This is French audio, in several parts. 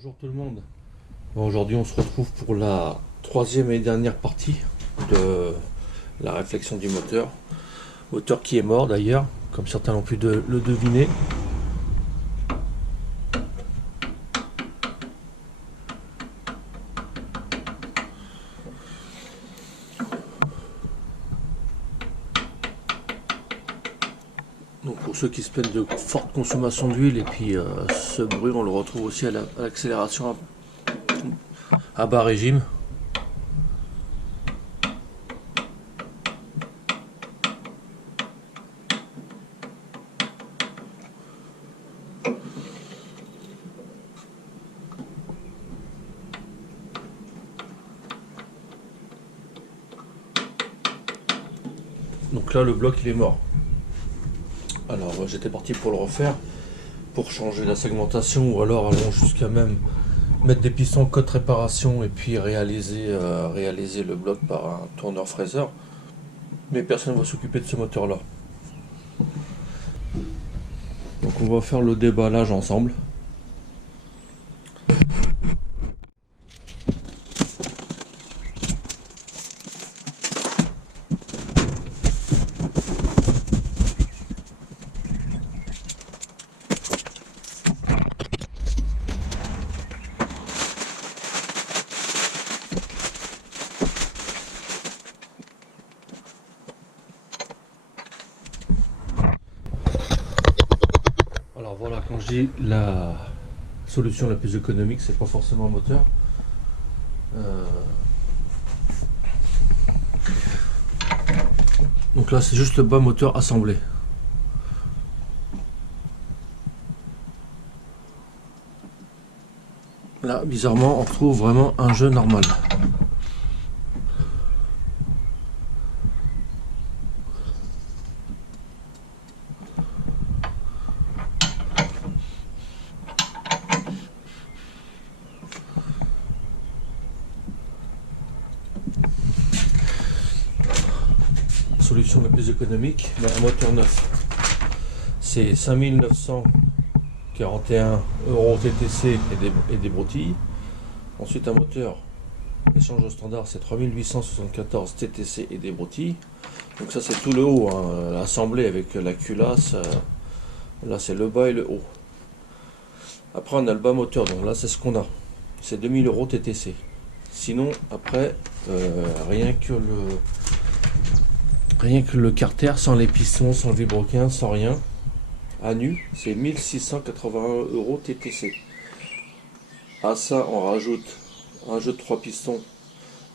Bonjour tout le monde. Bon, aujourd'hui on se retrouve pour la troisième et dernière partie de la réflexion du moteur. Moteur qui est mort d'ailleurs, comme certains l'ont pu le deviner. Donc pour ceux qui se plaignent de forte consommation d'huile et puis ce bruit on le retrouve aussi à l'accélération à bas régime. Donc là le bloc il est mort. Alors j'étais parti pour le refaire, pour changer la segmentation ou alors allons jusqu'à même mettre des pistons code réparation et puis réaliser le bloc par un tourneur fraiseur. Mais personne ne va s'occuper de ce moteur là. Donc on va faire le déballage ensemble. Alors voilà, quand je dis la solution la plus économique, c'est pas forcément un moteur. Donc là, c'est juste le bas moteur assemblé. Là, bizarrement, on retrouve vraiment un jeu normal. Solution la plus économique, un moteur neuf. C'est 5941 € TTC et des broutilles. Ensuite un moteur échange au standard, c'est 3874 TTC et des broutilles. Donc ça c'est tout le haut, hein, assemblé avec la culasse. Là c'est le bas et le haut. Après on a le bas moteur, donc là c'est ce qu'on a. C'est 2000 € TTC. Sinon après rien que le carter, sans les pistons, sans le vibroquin, sans rien, à nu, c'est 1681 € TTC. À ça, on rajoute un jeu de 3 pistons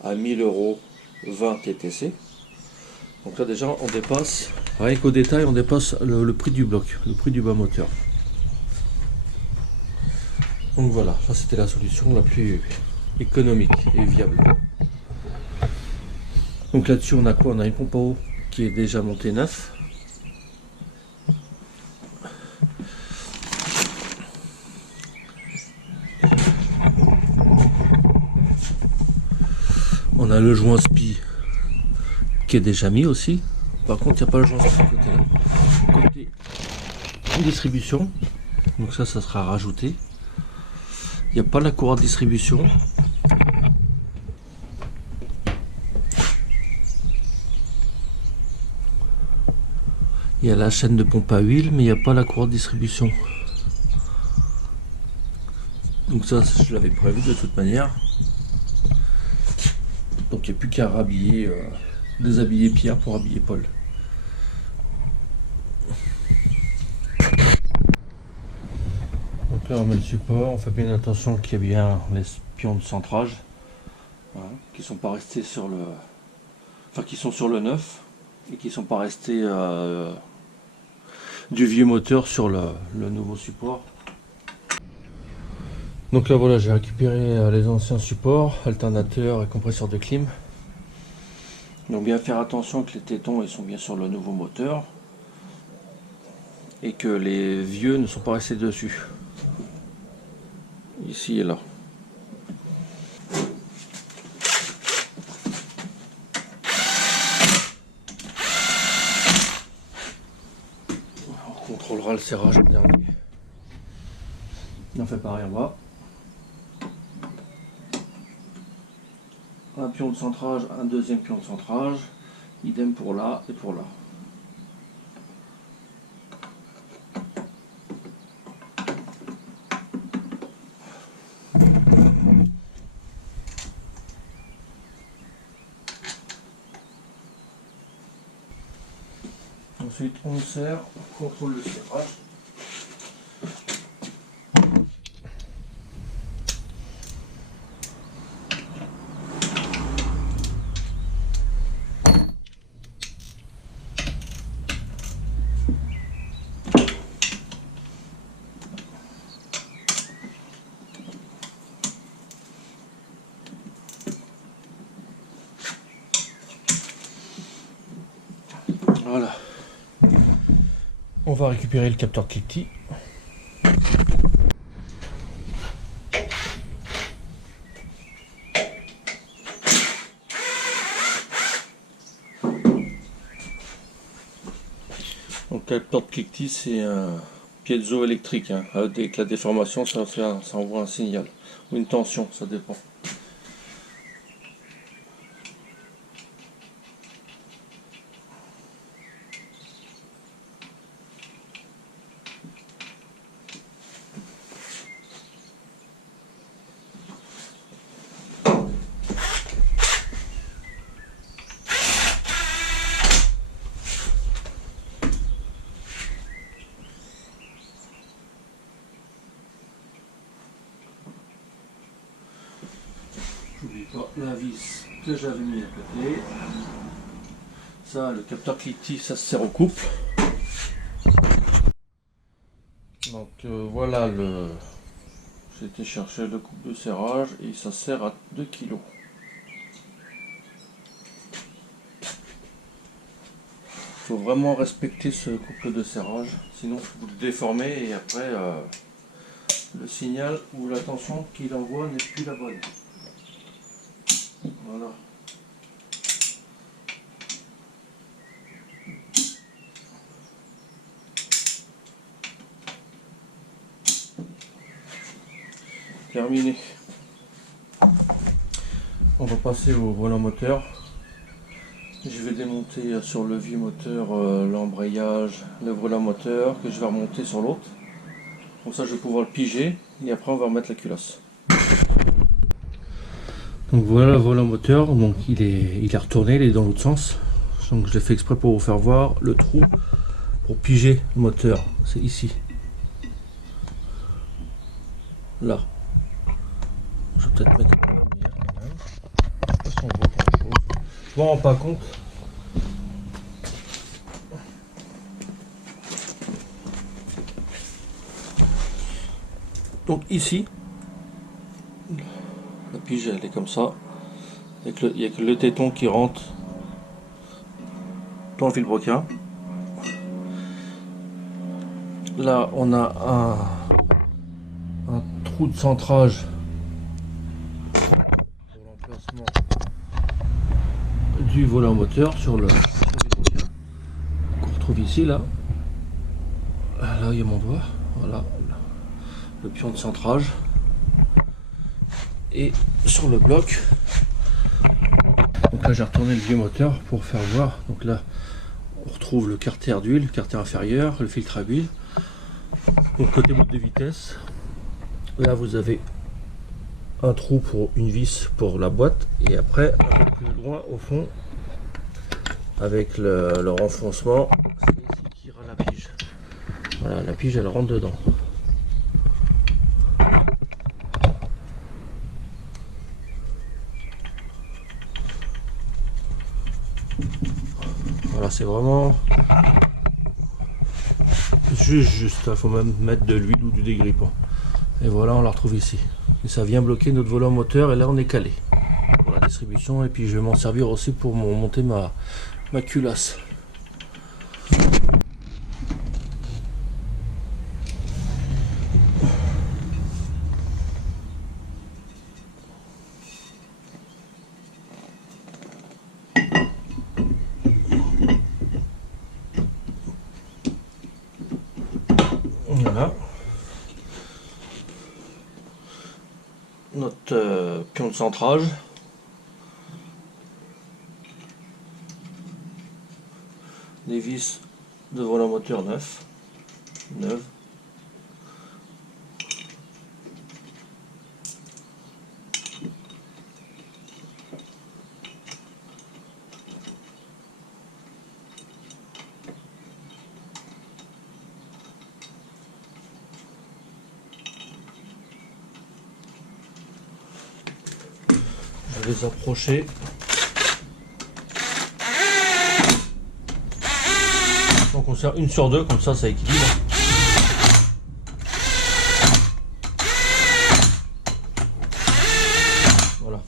à 1000 € 20 TTC. Donc là déjà, on dépasse, rien qu'au détail, on dépasse le prix du bloc, le prix du bas moteur. Donc voilà, ça c'était la solution la plus économique et viable. Donc là-dessus, on a quoi? On a une pompe à eau qui est déjà montée neuf. On a le joint SPI qui est déjà mis aussi. Par contre, il n'y a pas le joint SPI côté-là. Côté distribution, donc ça sera rajouté. Il n'y a pas la courroie de distribution. Il y a la chaîne de pompe à huile, mais il n'y a pas la courroie de distribution. Donc ça, je l'avais prévu de toute manière. Donc il n'y a plus qu'à rhabiller, déshabiller Pierre pour habiller Paul. Donc là on met le support, on fait bien attention qu'il y ait bien les pions de centrage, voilà, qui ne sont pas restés sur le... Enfin qui sont sur le neuf et qui ne sont pas restés du vieux moteur sur le nouveau support. Donc là voilà, j'ai récupéré les anciens supports, alternateur et compresseur de clim. Donc bien faire attention que les tétons ils sont bien sur le nouveau moteur et que les vieux ne sont pas restés dessus. Ici et là. On contrôlera le serrage en dernier. On fait pareil en bas. un pion de centrage, un deuxième pion de centrage, idem pour là et pour là. Ensuite on serre, on contrôle le serrage. Voilà. On va récupérer le capteur Clickty. Donc le capteur Clickty, c'est un piezoélectrique, hein. Avec la déformation, ça envoie un signal ou une tension, ça dépend. J'oublie pas la vis que j'avais mis à côté. Ça, le capteur Clickty, ça se serre au couple. Donc voilà, j'ai été chercher le couple de serrage et ça sert à 2 kg. Il faut vraiment respecter ce couple de serrage, sinon vous le déformez et après le signal ou la tension qu'il envoie n'est plus la bonne. Voilà. Terminé. On va passer au volant moteur. Je vais démonter sur le vieux moteur l'embrayage, le volant moteur que je vais remonter sur l'autre. Comme ça je vais pouvoir le piger et après on va remettre la culasse. Donc voilà le volant moteur, donc il est retourné, il est dans l'autre sens. Donc je l'ai fait exprès pour vous faire voir le trou pour piger le moteur. C'est ici. Là. Je vais peut-être mettre un peu de lumière quand même. Je sais pas si on voit grand chose. Je m'en rends pas compte. Donc ici, la pige elle est comme ça. Il n'y a que le téton qui rentre dans le vilebrequin. Là on a un trou de centrage pour l'emplacement du volant moteur sur le vilebrequin qu'on retrouve ici. Là il y a mon doigt, voilà le pion de centrage, et sur le bloc. Donc là j'ai retourné le vieux moteur pour faire voir. Donc là on retrouve le carter d'huile, le carter inférieur, le filtre à huile. Donc côté boîte de vitesse, là vous avez un trou pour une vis pour la boîte, et après un peu plus loin au fond avec le renfoncement, c'est ici qu'il y aura la pige. Voilà, la pige elle rentre dedans. Voilà, c'est vraiment juste, il faut même mettre de l'huile ou du dégrippant. Et voilà, on la retrouve ici. Et ça vient bloquer notre volant moteur, et là on est calé pour la distribution. Et puis je vais m'en servir aussi pour monter ma culasse. Voilà. Notre pion de centrage. des vis de volant moteur neuves. Je vais les approcher. Donc on sert une sur deux, comme ça équilibre. Voilà.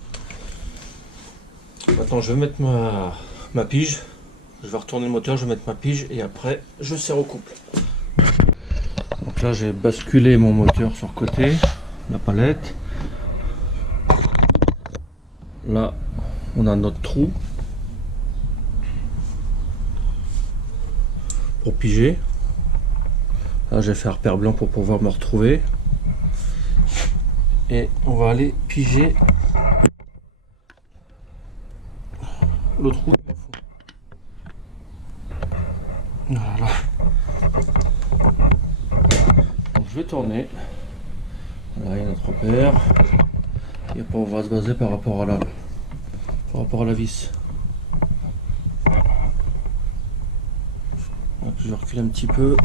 Maintenant je vais mettre ma pige. Je vais retourner le moteur, je vais mettre ma pige et après je serre au couple. Donc là j'ai basculé mon moteur sur le côté, la palette. Là, on a notre trou pour piger. Là, j'ai fait un repère blanc pour pouvoir me retrouver. Et on va aller piger le trou. Voilà. Donc, je vais tourner. Là, il y a notre repère. Et après, on va se baser par rapport à la vis. Donc, je vais reculer un petit peu.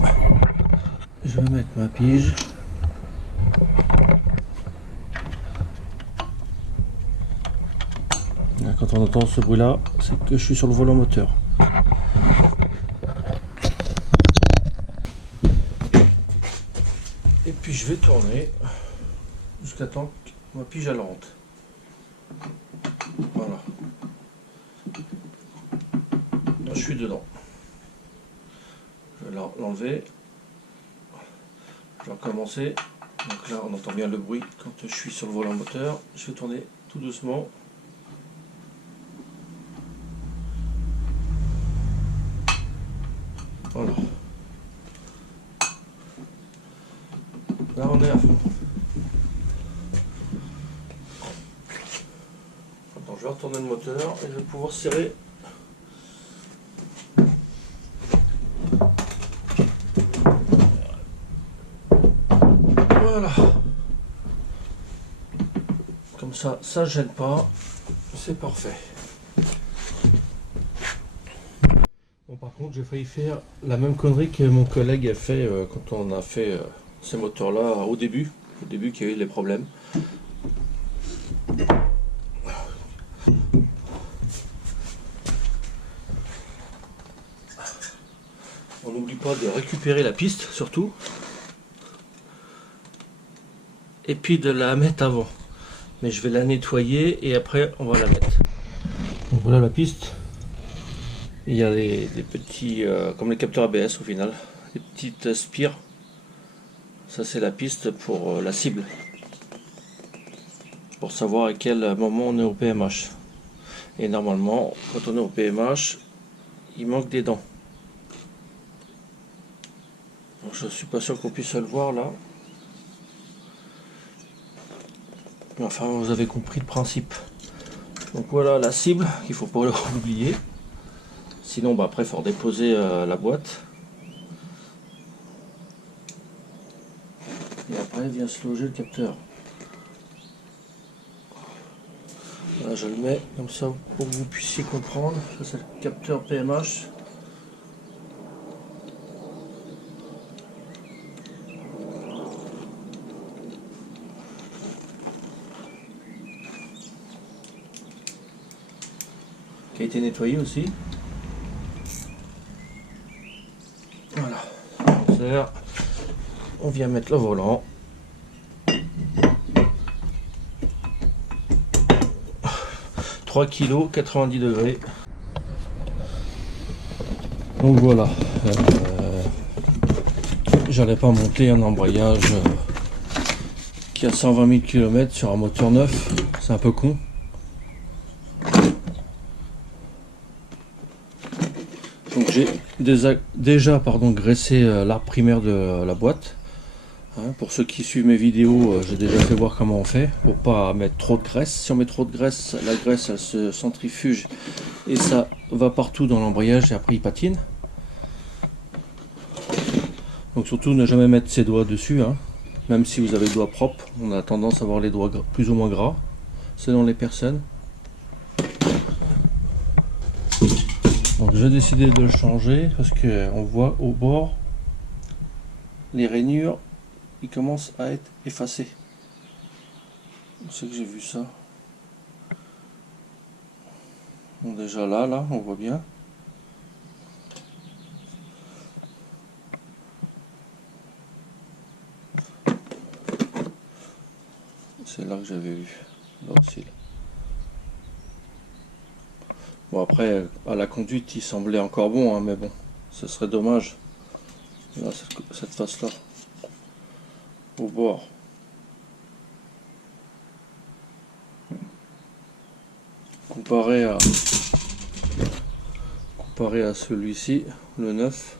Je vais mettre ma pige. Là, quand on entend ce bruit là, c'est que je suis sur le volant moteur. Et puis je vais tourner jusqu'à temps que ma pige elle rentre. Voilà. Là, je suis dedans. Je vais l'enlever. Je vais recommencer. Donc là on entend bien le bruit quand je suis sur le volant moteur. Je vais tourner tout doucement. Voilà. Là on est à fond. Attends, je vais retourner le moteur et je vais pouvoir serrer. Voilà. Comme ça gêne pas. C'est parfait. Bon, par contre, j'ai failli faire la même connerie que mon collègue a fait quand on a fait ces moteurs-là au début qu'il y a eu les problèmes. On n'oublie pas de récupérer la piste surtout. Et puis de la mettre avant. Mais je vais la nettoyer et après on va la mettre. Donc voilà la piste. Il y a des petits, comme les capteurs ABS au final, des petites spires. Ça c'est la piste pour la cible. Pour savoir à quel moment on est au PMH. Et normalement, quand on est au PMH, il manque des dents. Donc, je suis pas sûr qu'on puisse le voir là. Mais enfin, vous avez compris le principe. Donc voilà la cible qu'il faut pas l'oublier. Sinon, bah, après, il faut déposer la boîte. Et après, vient se loger le capteur. Là, je le mets comme ça pour que vous puissiez comprendre. Ça, c'est le capteur PMH. Qui a été nettoyé aussi. Voilà. On serre. On vient mettre le volant. « 3 kg, 90 degrés. » Donc voilà. J'allais pas monter un embrayage qui a 120 000 km sur un moteur neuf. C'est un peu con. Donc j'ai déjà graissé l'arbre primaire de la boîte. Pour ceux qui suivent mes vidéos, j'ai déjà fait voir comment on fait pour pas mettre trop de graisse. Si on met trop de graisse, la graisse elle se centrifuge et ça va partout dans l'embrayage et après il patine. Donc surtout ne jamais mettre ses doigts dessus, hein. Même si vous avez les doigts propres, on a tendance à avoir les doigts plus ou moins gras, selon les personnes. Donc j'ai décidé de le changer parce qu'on voit au bord, les rainures, ils commencent à être effacées. C'est que j'ai vu ça. Bon, déjà là, on voit bien. C'est là que j'avais vu. Là aussi. Bon après, à la conduite, il semblait encore bon, hein, mais bon, ce serait dommage. Là, cette face-là, au bord. Comparé à celui-ci, le 9.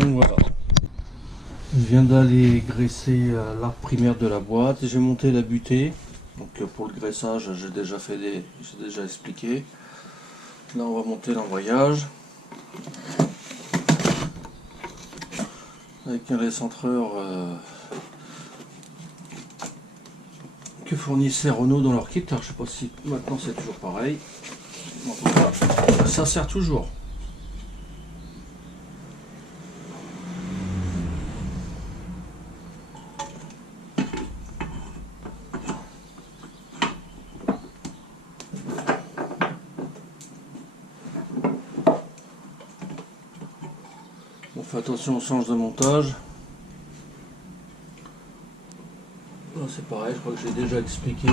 Donc voilà. Je viens d'aller graisser l'arc primaire de la boîte. J'ai monté la butée. Donc pour le graissage, j'ai déjà expliqué. Là, on va monter l'embrayage avec un récentreur que fournissait Renault dans leur kit. Alors, je sais pas si maintenant c'est toujours pareil. En tout cas, ça sert toujours. On fait attention au sens de montage. Là, c'est pareil, je crois que j'ai déjà expliqué.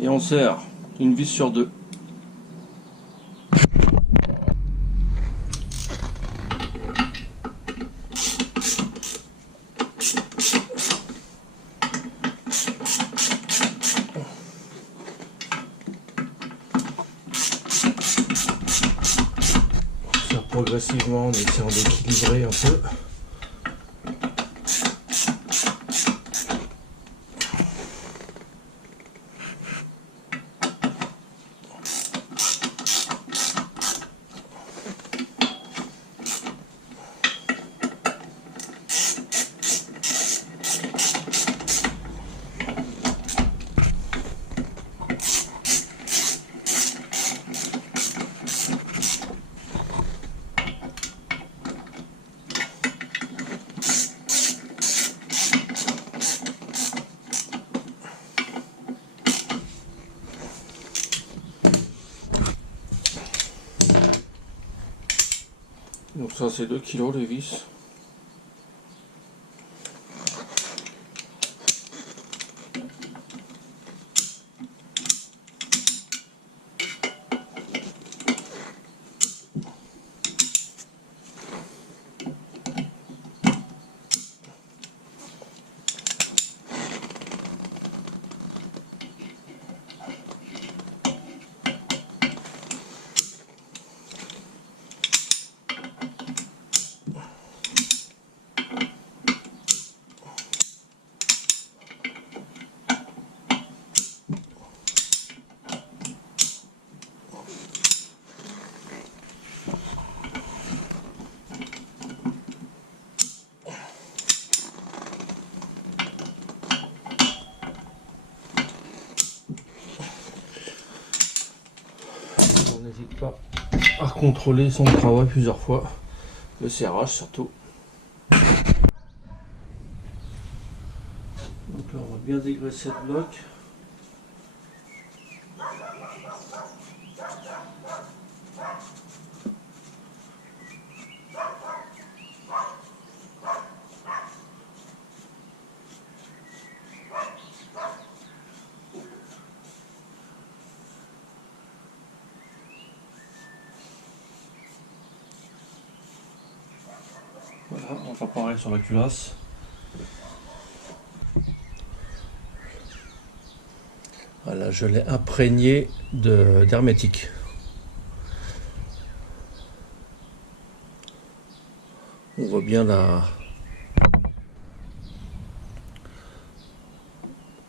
Et on serre une vis sur deux. On serre progressivement en essayant d'équilibrer un peu. Donc ça c'est 2 kg les vis. On n'hésite pas à contrôler son travail plusieurs fois, le serrage surtout. Donc là on va bien dégraisser le bloc. Voilà, on va faire pareil sur la culasse. Voilà, je l'ai imprégné d'hermétique. On voit bien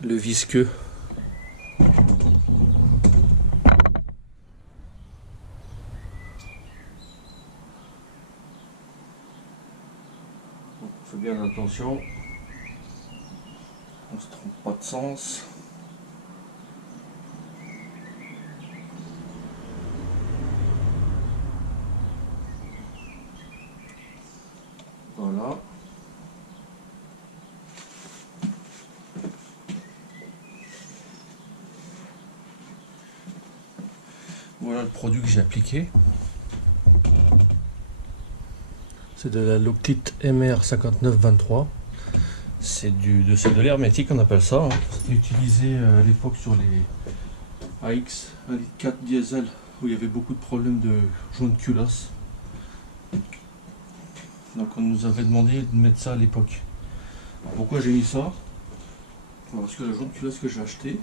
le visqueux. On fait bien attention. On se trompe pas de sens. Voilà. Voilà le produit que j'ai appliqué. C'est de la Loctite MR5923. C'est de l'hermétique, on appelle ça. C'était utilisé à l'époque sur les AX 1,4 diesel où il y avait beaucoup de problèmes de jaune de culasse. Donc on nous avait demandé de mettre ça à l'époque. Pourquoi j'ai mis ça? Parce que le jaune de culasse que j'ai acheté,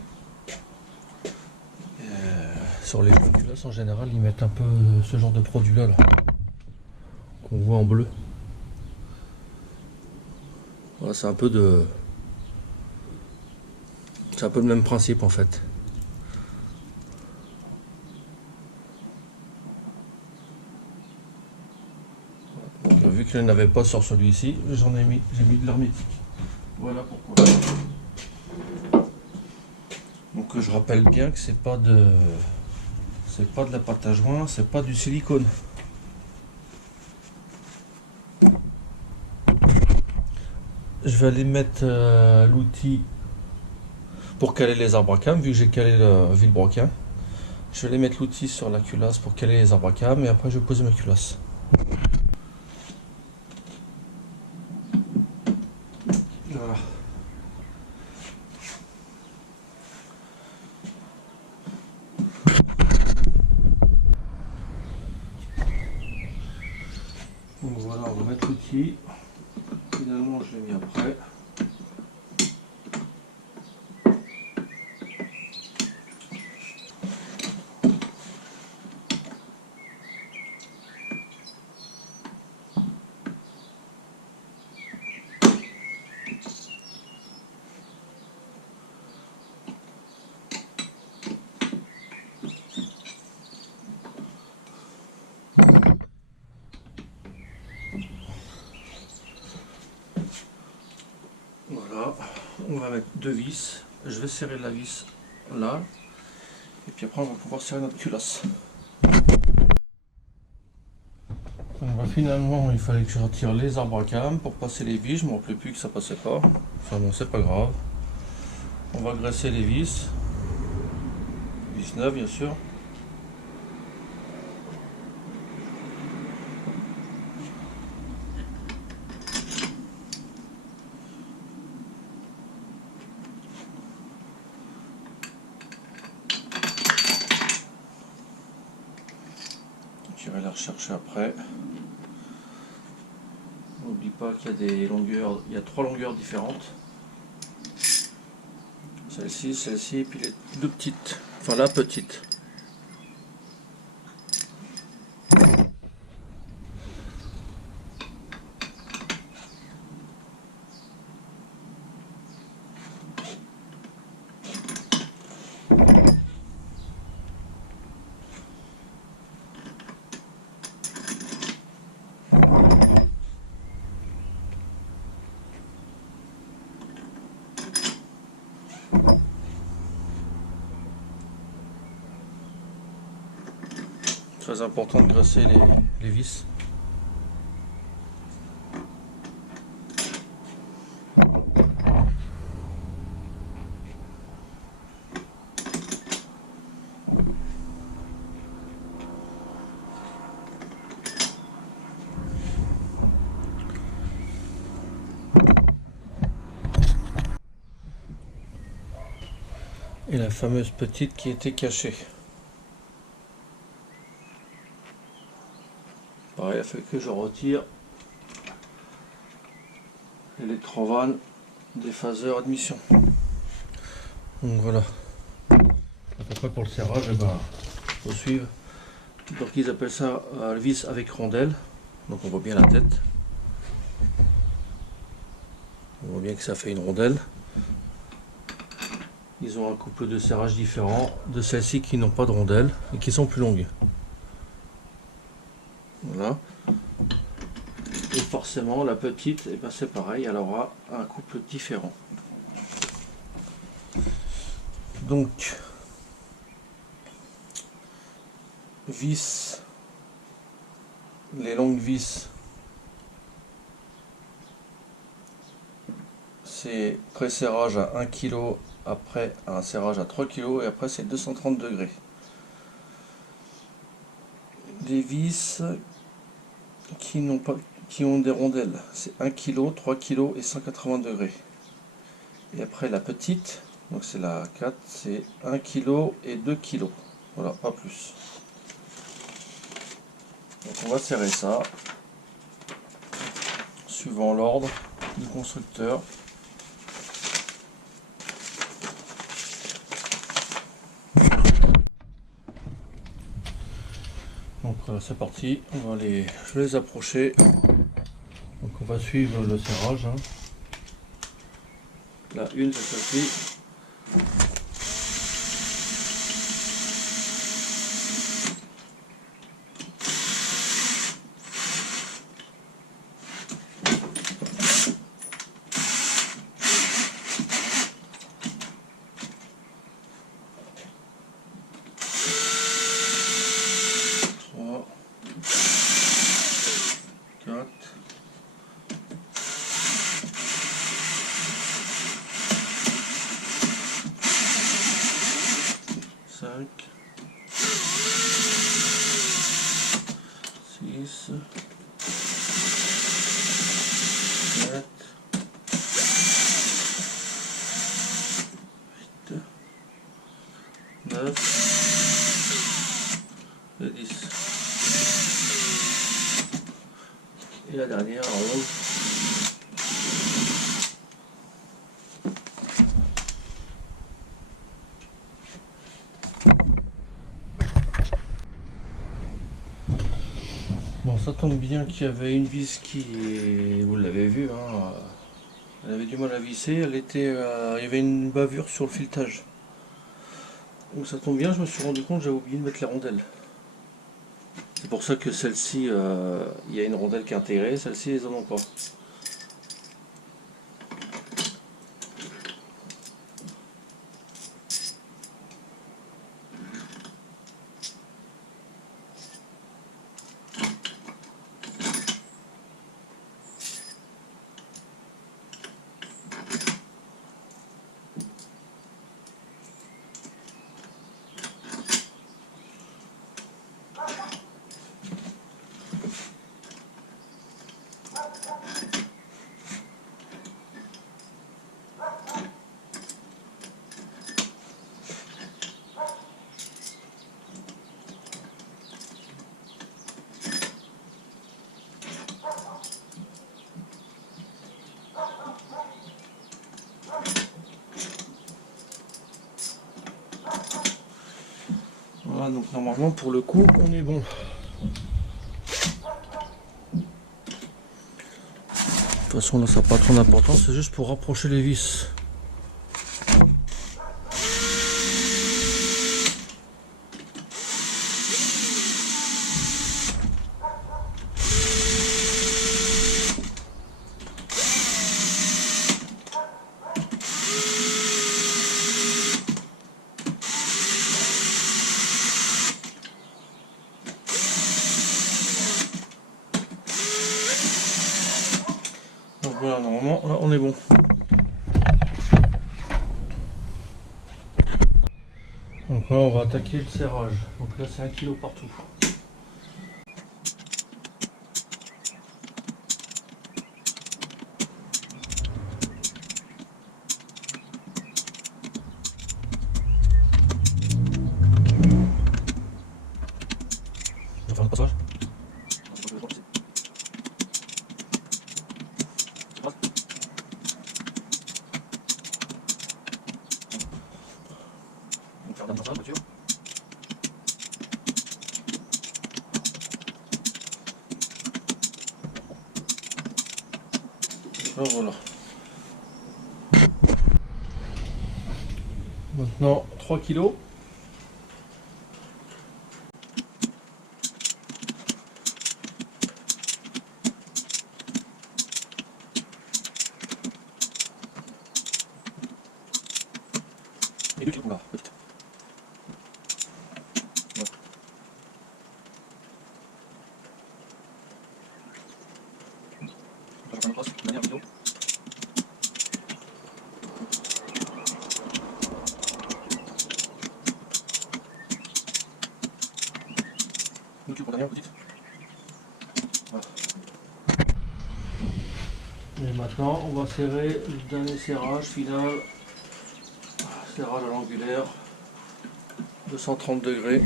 sur les jaunes de culasse en général, ils mettent un peu ce genre de produit là, qu'on voit en bleu. Voilà, c'est un peu le même principe en fait. Donc, vu qu'il n'y en avait pas sur celui-ci, j'ai mis de l'hermétique. Voilà pourquoi. Donc je rappelle bien que c'est pas de la pâte à joint, c'est pas du silicone. Je vais aller mettre l'outil pour caler les arbres à cam, vu que j'ai calé le vilebrequin. Je vais aller mettre l'outil sur la culasse pour caler les arbres à cam et après je vais poser ma culasse. Voilà. Donc voilà, on va mettre l'outil. Finalement, je l'ai mis après. Voilà, on va mettre deux vis. Je vais serrer la vis là. Et puis après, on va pouvoir serrer notre culasse. Finalement, il fallait que je retire les arbres à cam pour passer les vis. Je ne me rappelais plus que ça passait pas. Enfin bon, c'est pas grave. On va graisser les vis. Vis neuves, bien sûr. J'irai la rechercher après. N'oublie pas qu'il y a des longueurs, il y a 3 longueurs différentes. Celle-ci, et puis les deux petites, enfin la petite. Très important de graisser les vis. Et la fameuse petite qui était cachée. Pareil, il a fallu que je retire Electrovan déphaseur admission. Donc voilà. À peu près pour le serrage, il faut suivre. Donc ils appellent ça le vis avec rondelle. Donc on voit bien la tête. On voit bien que ça fait une rondelle. Ils ont un couple de serrage différent de celles-ci qui n'ont pas de rondelle et qui sont plus longues. Voilà. Et forcément la petite, et ben c'est pareil, elle aura un couple différent. Donc vis, les longues vis, c'est pré-serrage à 1 kg, après un serrage à 3 kg et après c'est 230 degrés. Les vis qui ont des rondelles, c'est 1 kg, 3 kg et 180 degrés. Et après la petite, donc c'est la 4, c'est 1 kg et 2 kg. Voilà, pas plus. Donc on va serrer ça, suivant l'ordre du constructeur. Donc c'est parti, je vais les approcher. Donc on va suivre le serrage. La une c'est celle-ci. Et 10. Et la dernière en 11. Bon, ça tombe bien qu'il y avait une vis qui, vous l'avez vu, hein, elle avait du mal à visser, il y avait une bavure sur le filetage. Donc ça tombe bien, je me suis rendu compte que j'avais oublié de mettre les rondelles. C'est pour ça que celle-ci, il y a une rondelle qui est intégrée, celle-ci, ils en ont pas. Voilà, donc normalement pour le coup on est bon. De toute façon là ça n'a pas trop d'importance, c'est juste pour rapprocher les vis. Donc voilà, normalement là on est bon. Donc là on va attaquer le serrage. Donc là c'est 1 kg partout. On va faire un passage. dans sa voiture. Ah, voilà. Maintenant 3 kilos. Et 2 kilos pour la petite. Voilà. Je vais faire une crosse de manière vidéo. Pour la dernière petite. Voilà. Et maintenant on va serrer le dernier serrage final. Serrage à l'angulaire. 230 degrés.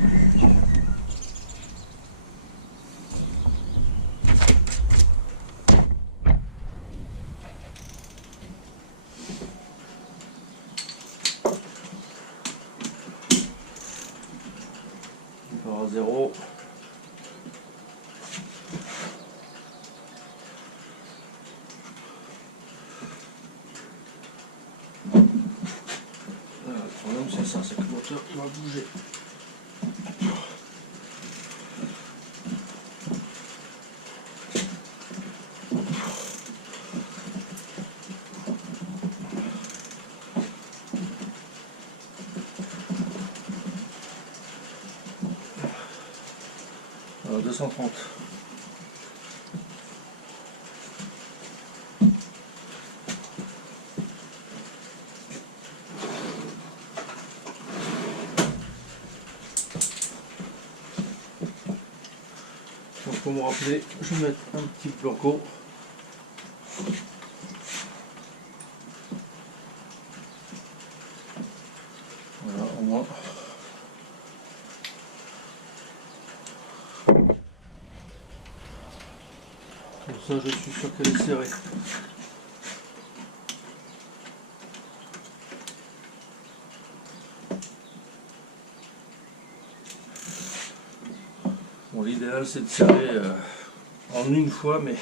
On part à 0. Le problème c'est ça, c'est que le moteur il va bouger. Alors 230. Donc pour me rappeler, je vais mettre un petit blanco. Voilà, au moins. Comme ça, je suis sûr qu'elle est serrée. Bon, l'idéal c'est de serrer en une fois, mais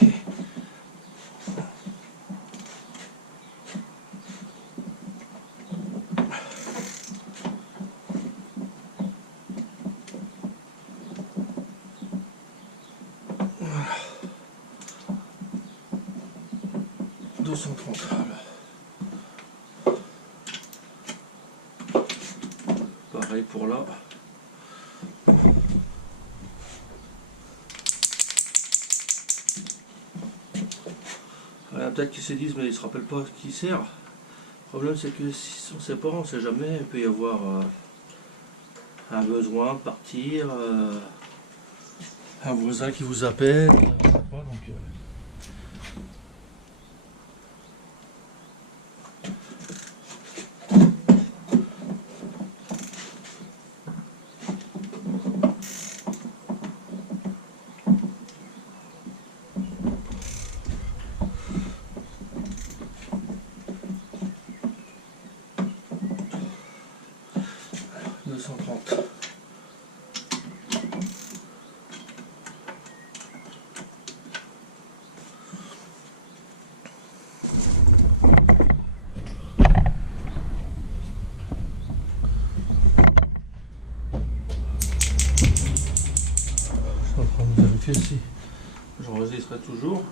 230. Pareil pour là. Il y en a peut-être qui se disent mais ils ne se rappellent pas qui sert. Le problème c'est que si on ne sait pas, on ne sait jamais, il peut y avoir un besoin de partir, un voisin qui vous appelle, je sais pas, donc, 230. Je suis en train de vérifier si j'enregistrerai toujours.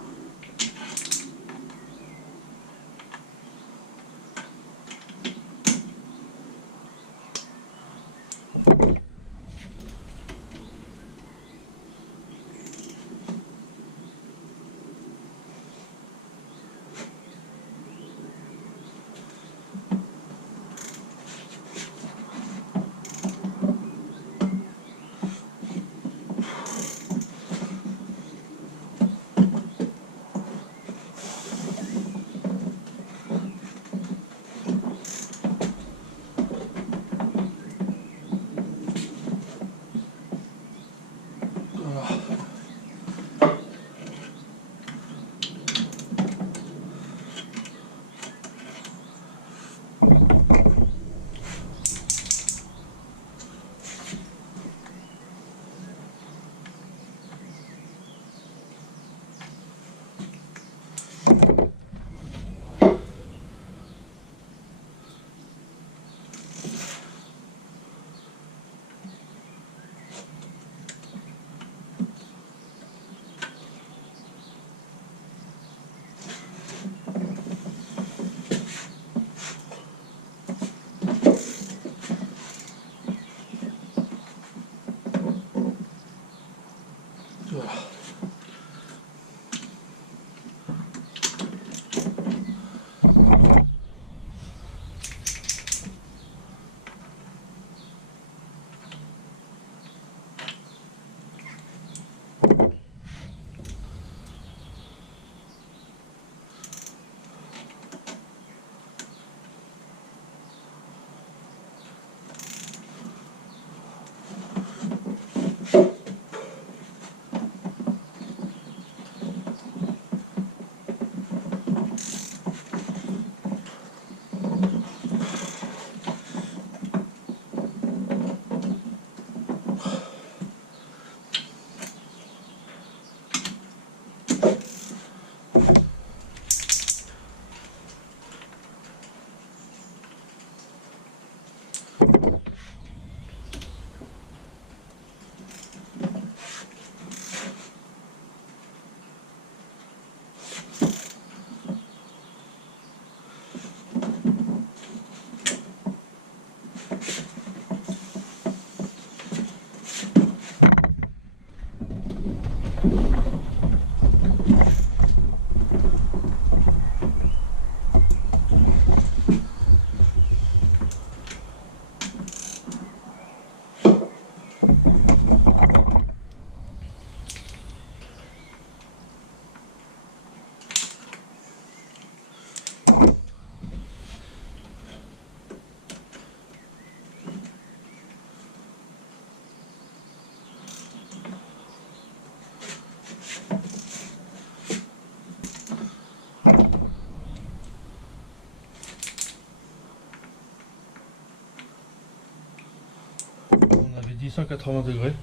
On avait dit 180 degrés.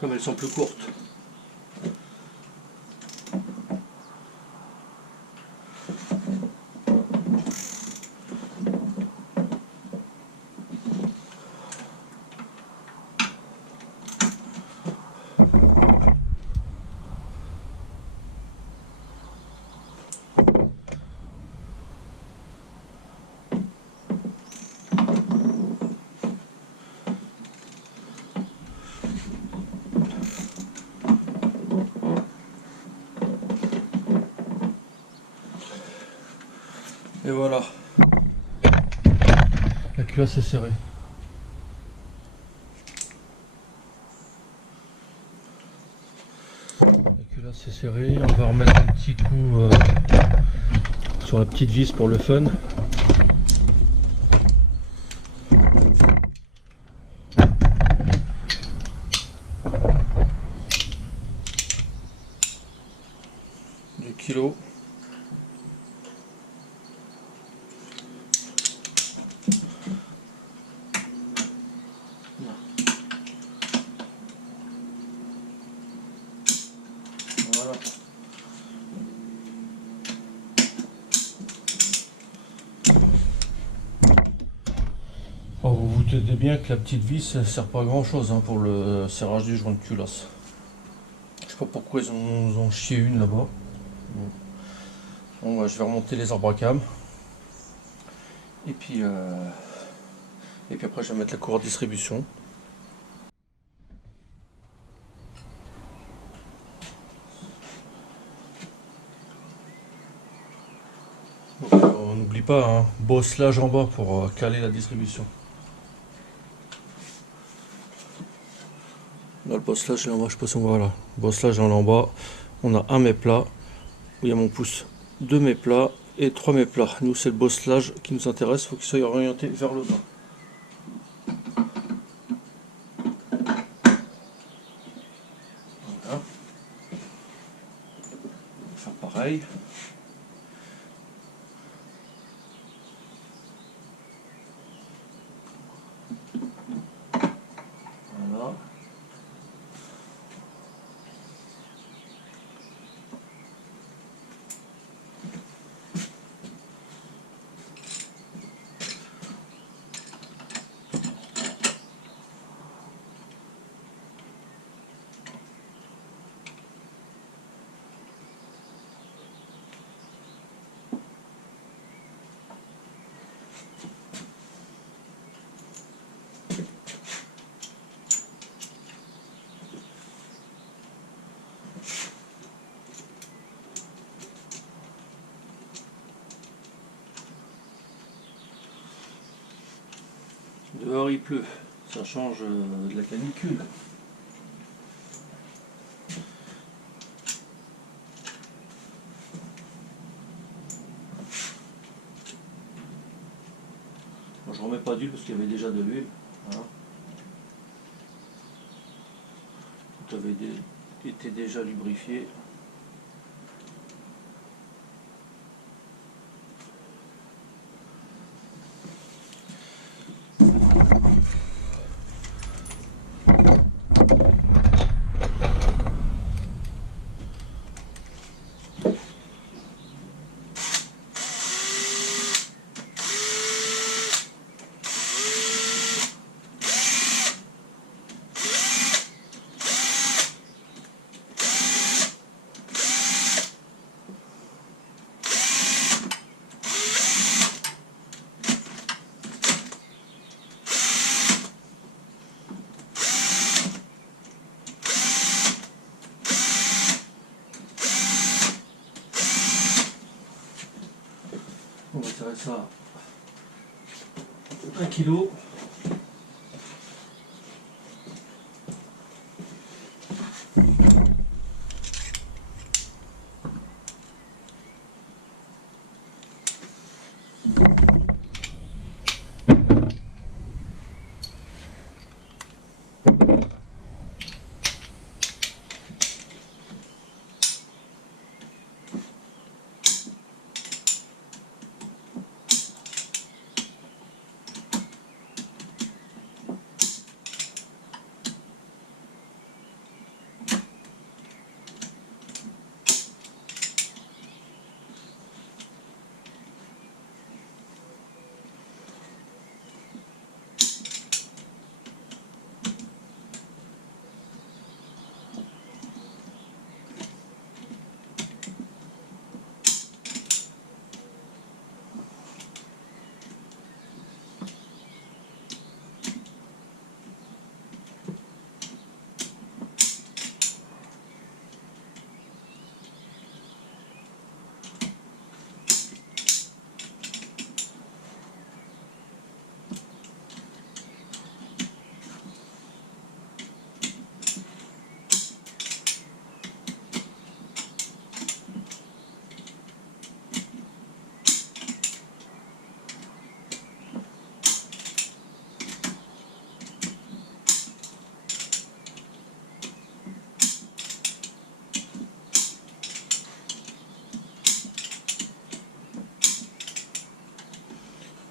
Comme elles sont plus courtes. Et voilà, la culasse est serrée. La culasse est serrée, on va remettre un petit coup sur la petite vis pour le fun. Du kilo. Voilà. Oh, vous vous doutez bien que la petite vis ne sert pas à grand chose pour le serrage du joint de culasse. Je sais pas pourquoi ils ont chié une là-bas. Bon, je vais remonter les arbres à cam. Et puis après je vais mettre la courroie de distribution. Donc, on n'oublie pas, bosselage en bas pour caler la distribution. Là, le bosselage est en bas, je sais pas si on voit là. Bosselage en bas, on a un mets-plat, où il y a mon pouce, 2 mets-plats et 3 mets-plats. Nous, c'est le bosselage qui nous intéresse, il faut qu'il soit orienté vers le bas. Voilà. On va faire pareil. Voilà. Dehors il pleut, ça change de la canicule. Bon, je remets pas d'huile parce qu'il y avait déjà de l'huile. Voilà. Tout avait été déjà lubrifié. On va tirer ça 1 kg.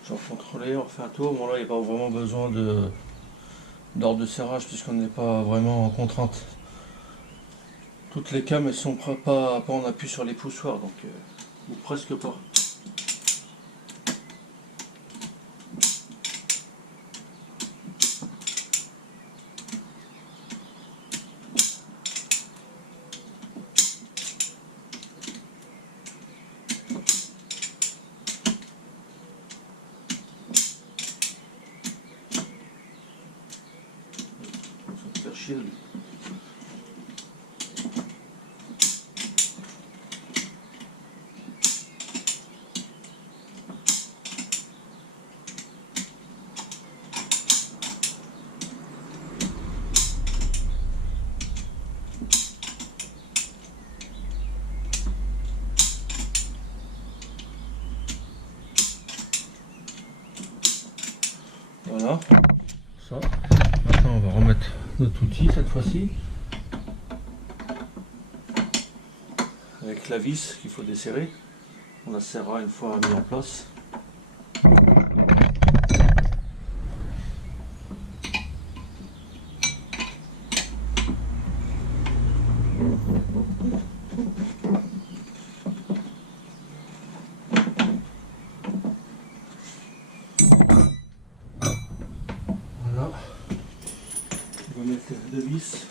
J'en contrôlé, on refait un tour. Bon là il n'y a pas vraiment besoin d'ordre de serrage puisqu'on n'est pas vraiment en contrainte. Toutes les cames elles sont pas en appui sur les poussoirs, donc ou presque pas. Shield. Voilà, ça. Maintenant on va remettre notre outil cette fois-ci. Avec la vis qu'il faut desserrer. On la serrera une fois mis en place. Voilà. On va mettre les deux vis.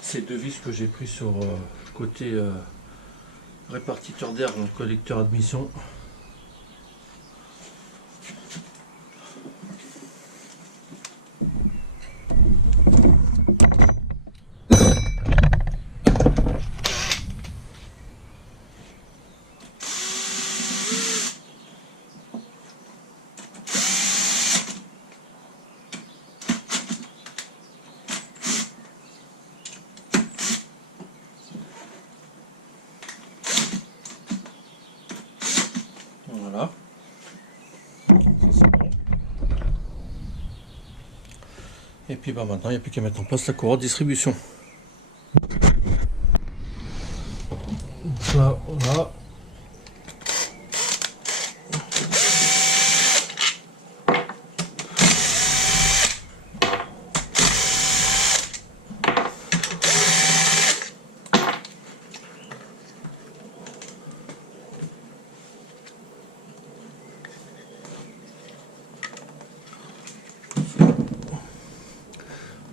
Ces deux vis que j'ai pris sur côté répartiteur d'air, donc collecteur admission. Voilà. Ça c'est bon. Et puis bah maintenant il n'y a plus qu'à mettre en place la courroie de distribution. Ça, voilà.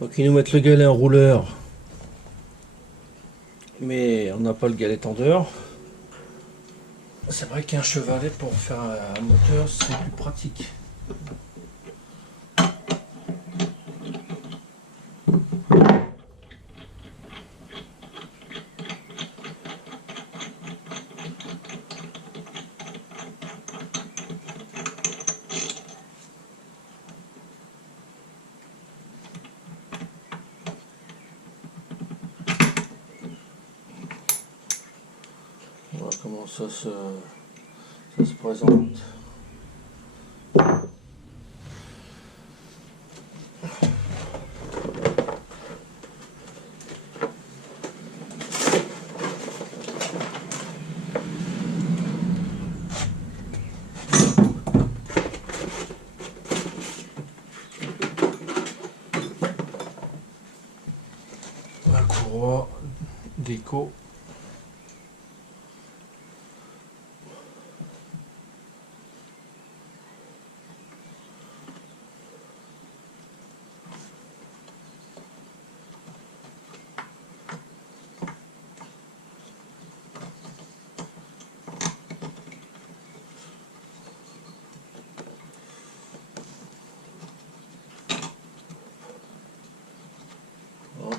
Donc ils nous mettent le galet enrouleur, mais on n'a pas le galet tendeur. C'est vrai qu'un chevalet pour faire un moteur c'est plus pratique. Voilà comment ça se présente. La courroie déco. Hop.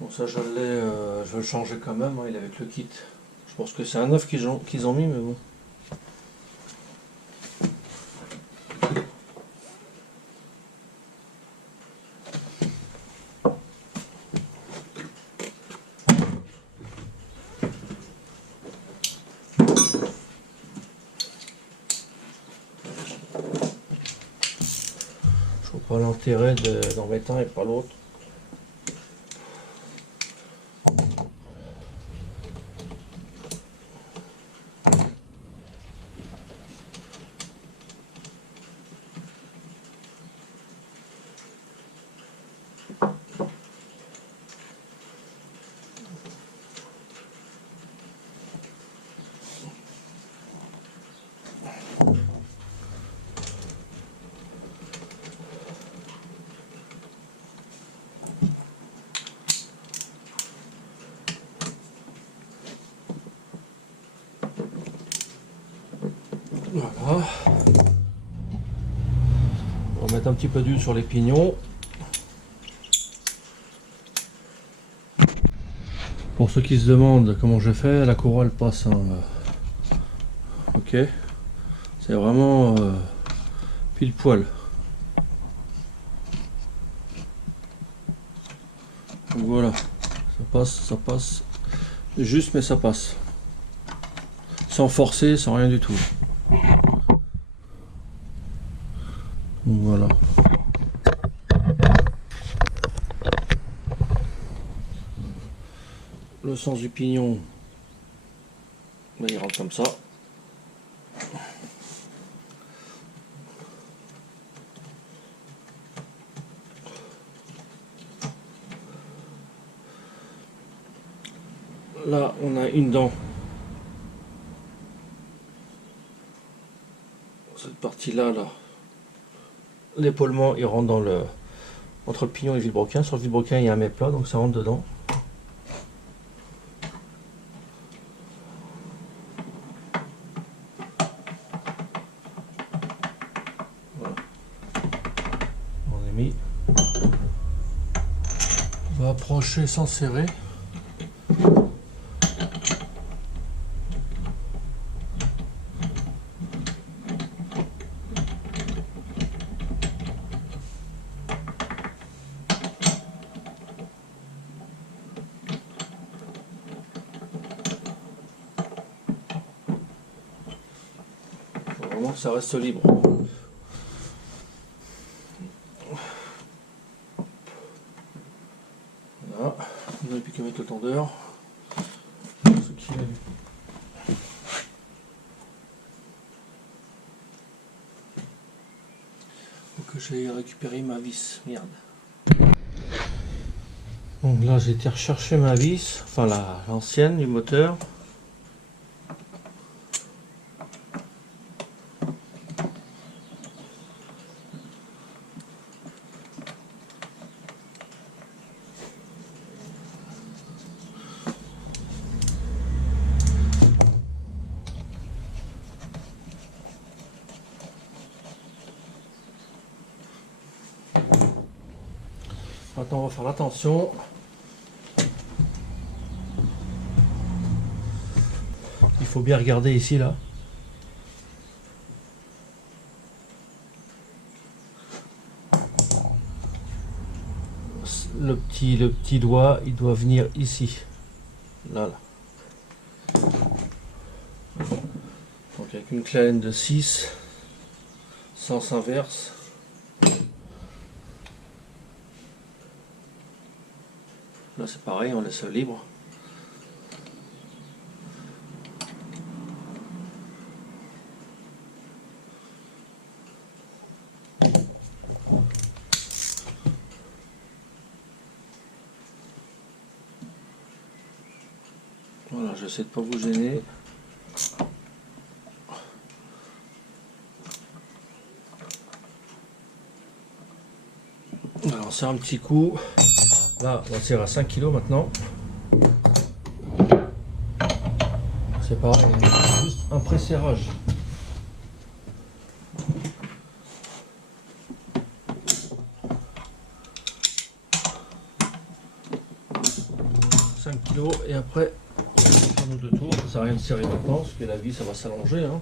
Bon ça je vais le changer quand même, hein, il est avec le kit. Je pense que c'est un neuf qu'ils ont mis, mais bon. pas l'intérêt d'en mettre un et pas l'autre. Voilà. On va mettre un petit peu d'huile sur les pignons. Pour ceux qui se demandent comment je fais, la courroie elle passe en... ok. C'est vraiment pile poil. Donc voilà. Ça passe. Juste mais ça passe. Sans forcer, sans rien du tout. Donc voilà. Le sens du pignon, là, il rentre comme ça. Là, on a une dent. Cette partie-là, là, l'épaulement, il rentre dans le... entre le pignon et le vilebrequin. Sur le vilebrequin, il y a un mets plat, donc ça rentre dedans. Voilà. On est mis. On va approcher sans serrer. Vraiment, ça reste libre. Voilà, on n'a plus qu'à mettre le tendeur. Ce qui est... faut que j'aille récupérer ma vis, merde. Donc là j'ai été rechercher ma vis, enfin l'ancienne du moteur. Maintenant on va faire attention. Il faut bien regarder ici là. Le petit doigt, il doit venir ici. Là. Donc avec une clé de 6, sens inverse. Là c'est pareil, on laisse libre. Voilà, j'essaie de pas vous gêner. Alors on serre un petit coup. Là on serre à 5 kg maintenant. C'est pareil, juste un pré-serrage. Et après on va faire nos 2 tours. Ça sert à rien de serrer maintenant parce que la vis ça va s'allonger, hein.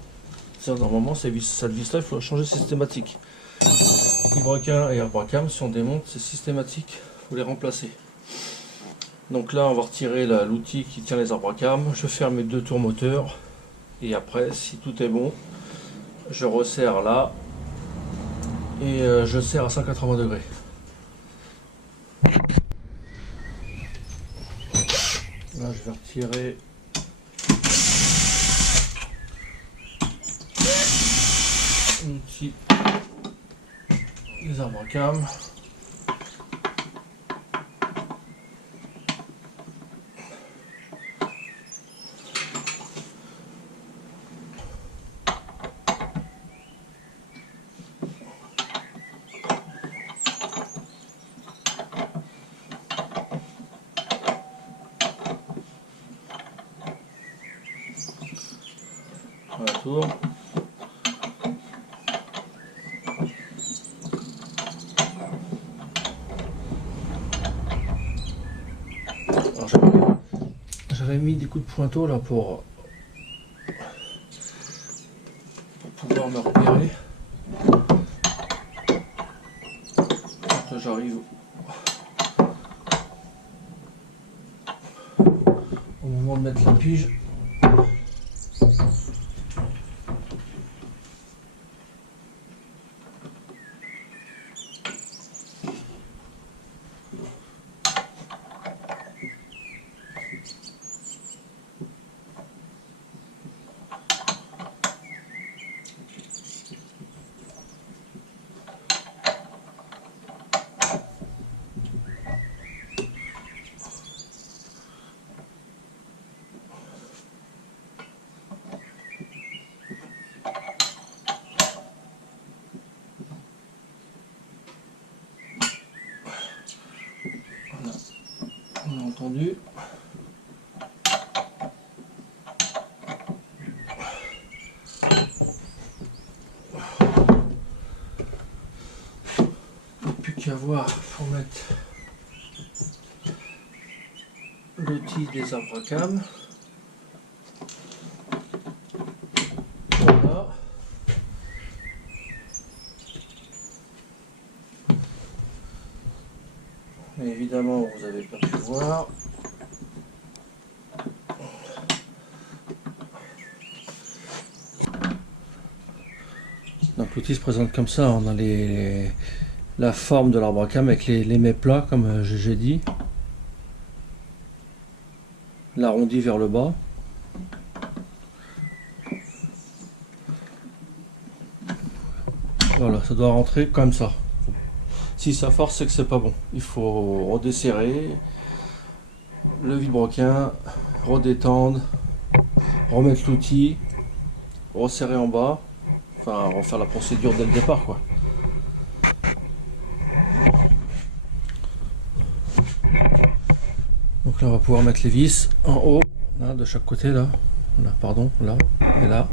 Ça normalement cette vis là il faut la changer systématique. Vilebrequin et airbracam, si on démonte c'est systématique, il faut les remplacer. Donc là on va retirer l'outil qui tient les airbracam, je ferme mes 2 tours moteurs et après si tout est bon je resserre là Et je serre à 180 degrés. Là, je vais retirer l'outil des arbres à cam. Voilà, tour. J'avais mis des coups de pointeau là pour pouvoir me repérer. Quand j'arrive au moment de mettre la pige. On a entendu. Plus qu'à voir pour mettre l'outil des arbres à cam. Voilà. Mais évidemment, vous n'avez pas pu voir. Donc l'outil se présente comme ça. On a la forme de l'arbre à cam avec les mets plats, comme j'ai dit. L'arrondi vers le bas. Voilà, ça doit rentrer comme ça. Si ça force, c'est que c'est pas bon. Il faut redesserrer le vilebrequin, redétendre, remettre l'outil, resserrer en bas, enfin refaire la procédure dès le départ, quoi. Donc là, on va pouvoir mettre les vis en haut, là, de chaque côté, là, pardon, là et là.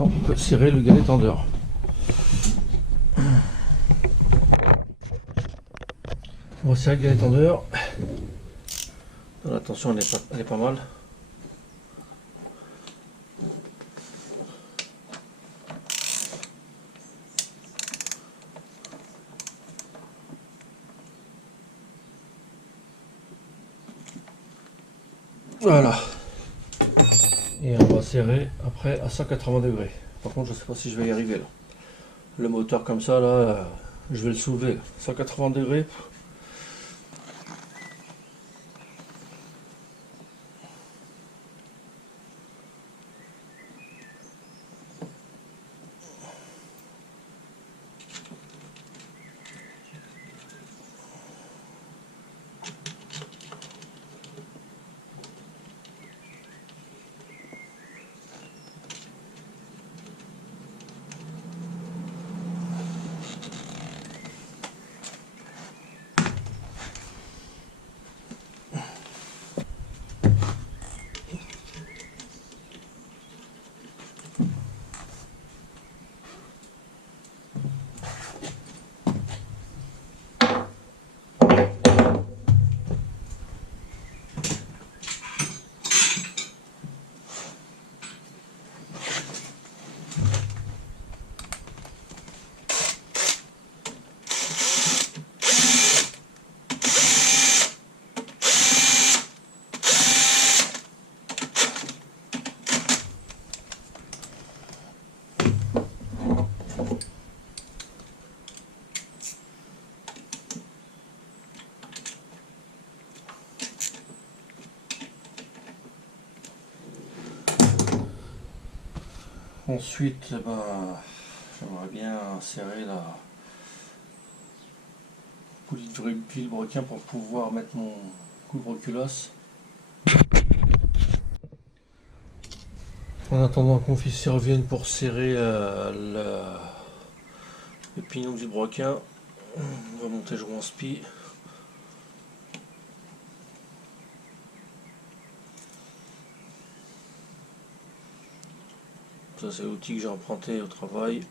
On peut serrer le galet tendeur. On va serrer le galet tendeur. La tension elle est pas mal. Voilà. Et on va serrer après à 180 degrés. Par contre, je sais pas si je vais y arriver là. Le moteur comme ça là, je vais le soulever. 180 degrés. Ensuite, j'aimerais bien serrer la poulie de vilebrequin pour pouvoir mettre mon couvre-culasse. En attendant que mon fils y revienne pour serrer le pignon du broquin, on va monter le joint spi. Ça c'est l'outil que j'ai emprunté au travail.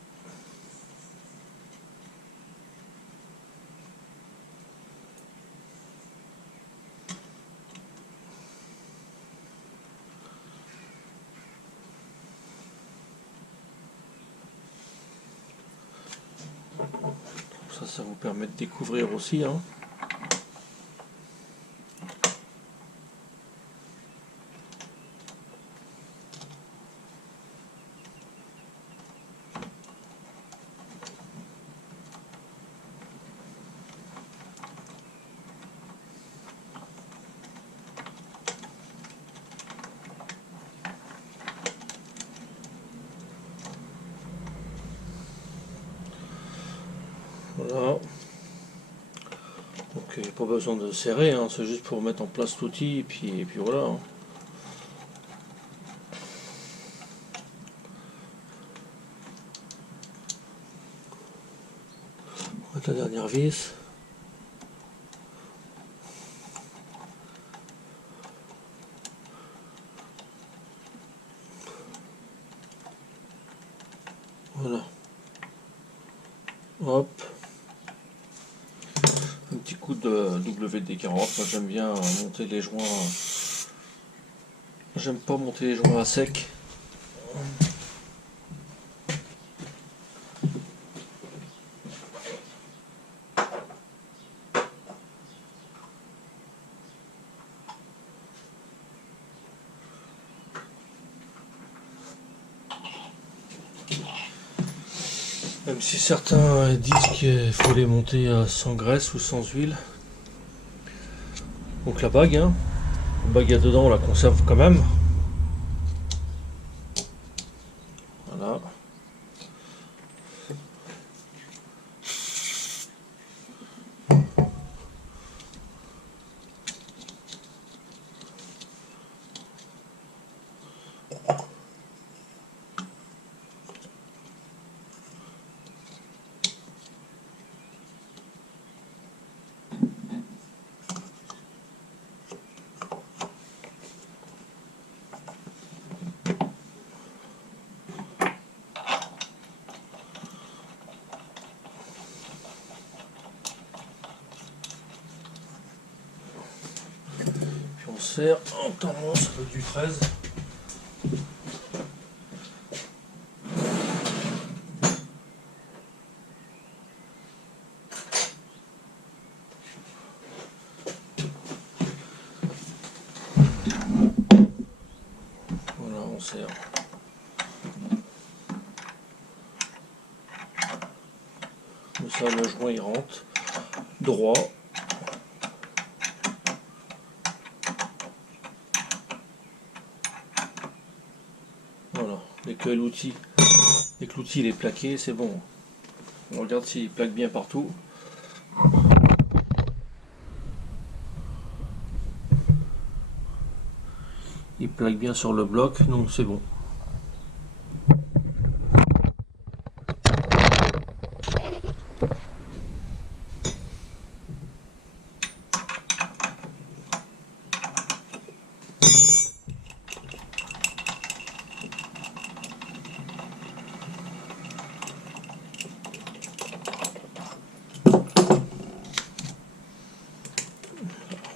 Ça vous permet de découvrir aussi, hein. Voilà. Donc il n'y a pas besoin de serrer, hein, c'est juste pour mettre en place l'outil et puis voilà, hein. On va mettre la dernière vis. Voilà. Hop. Un petit coup de WD-40. Moi j'aime bien monter les joints. J'aime pas monter les joints à sec. Même si certains disent qu'il faut les monter sans graisse ou sans huile. Donc la bague, hein. La bague à dedans, on la conserve quand même. Voilà. On serre en tendance du 13. Voilà, on serre. Comme ça, le joint il rentre droit. Voilà, dès que l'outil il est plaqué, c'est bon. On regarde s'il plaque bien partout. Il plaque bien sur le bloc, donc c'est bon.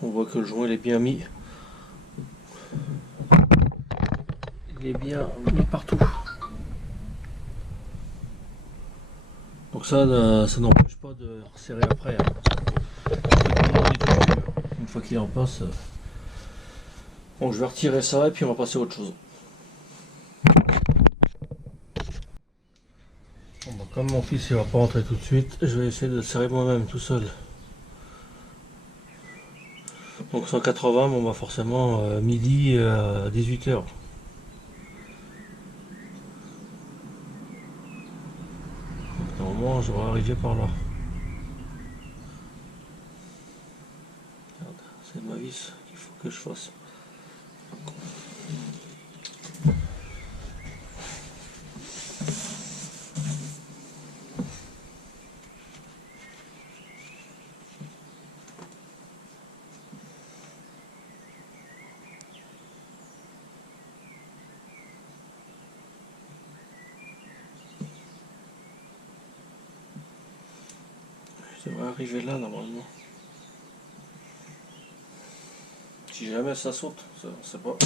On voit que le joint il est bien mis. Il est bien mis partout. Donc ça n'empêche pas de resserrer après, hein. Une fois qu'il est en place. Donc je vais retirer ça et puis on va passer à autre chose. Bon, bah, comme mon fils il va pas rentrer tout de suite, je vais essayer de le serrer moi-même tout seul. Donc 180, bon bah forcément midi à 18h. je devrais arriver par là. Regarde, c'est ma vis qu'il faut que je fasse. Je devrais arriver là normalement. Si jamais ça saute, ça, on sait pas.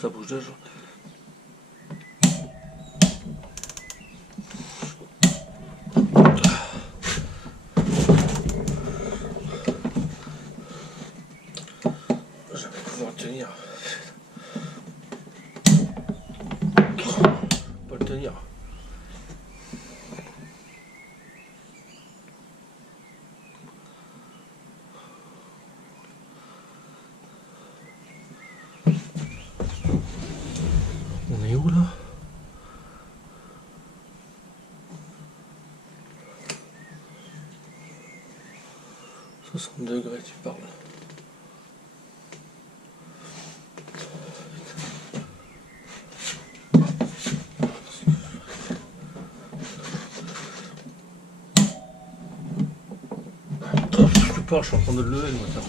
Ça bouge déjà. Je vais pouvoir tenir. Pas le tenir. On est où là? 60 degrés, tu parles. Je parle, je suis en train de le lever le moteur.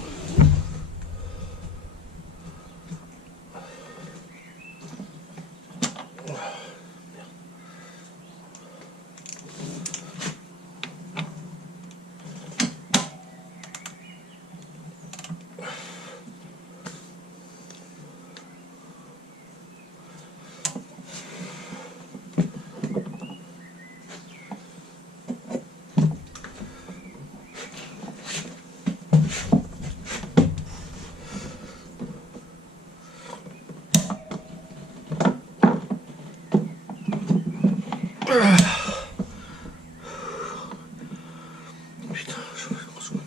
Putain, je vais consommer.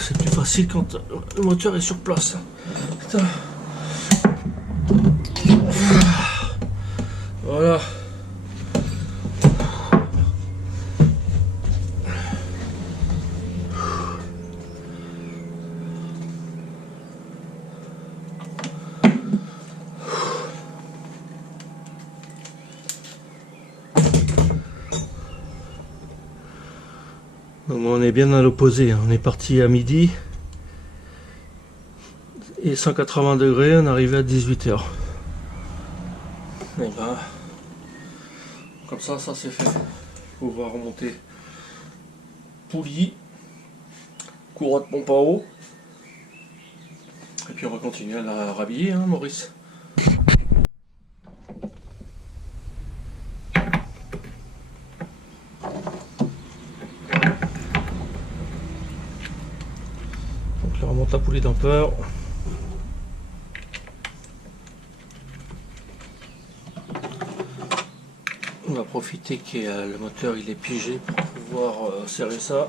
C'est plus facile quand le moteur est sur place. Putain. Voilà. Donc on est bien à l'opposé, on est parti à midi et 180 degrés, on est arrivé à 18h. Et ben, comme ça c'est fait. On va remonter poulie, courroie de pompe à eau, et puis on va continuer à la rhabiller, hein, Maurice. Donc là on remonte la poulie damper. On va profiter que le moteur il est piégé pour pouvoir serrer ça.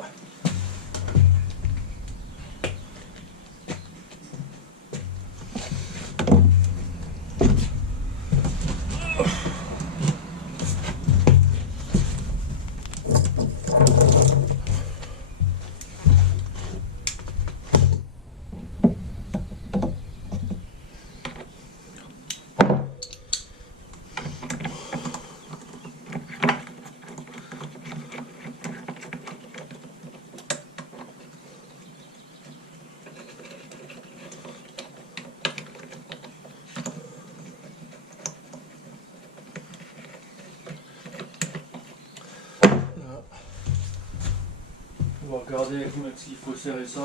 va regarder comment est-ce qu'il faut serrer ça.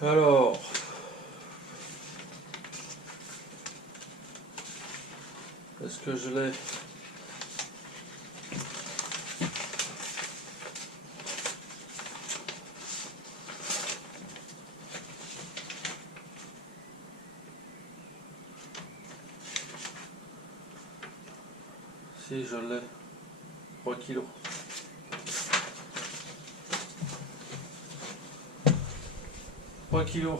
Alors, est-ce que je l'ai? Si je l'ai, 3 kilos. Kilos.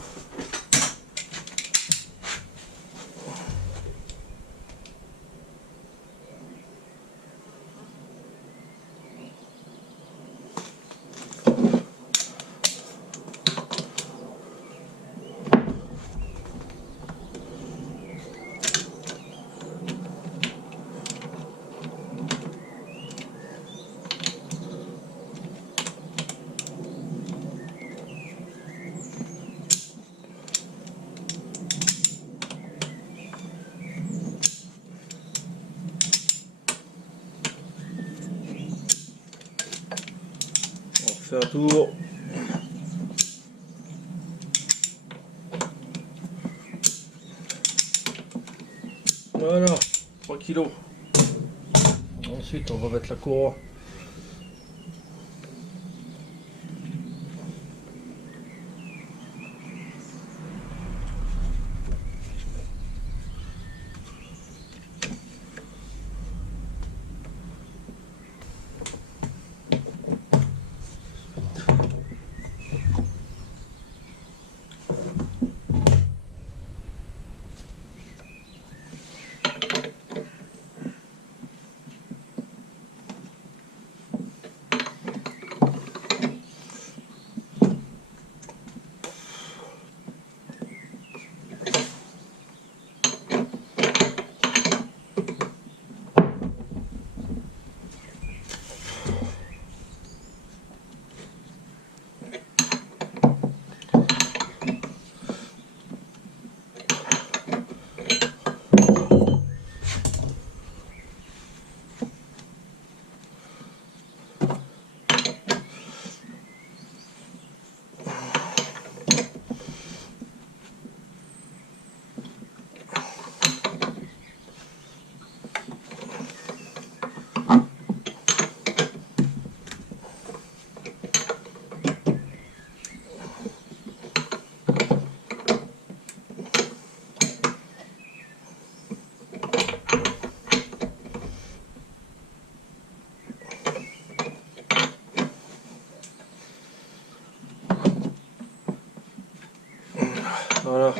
Un tour. Voilà, 3 kilos. Ensuite, on va mettre la courroie. Voilà.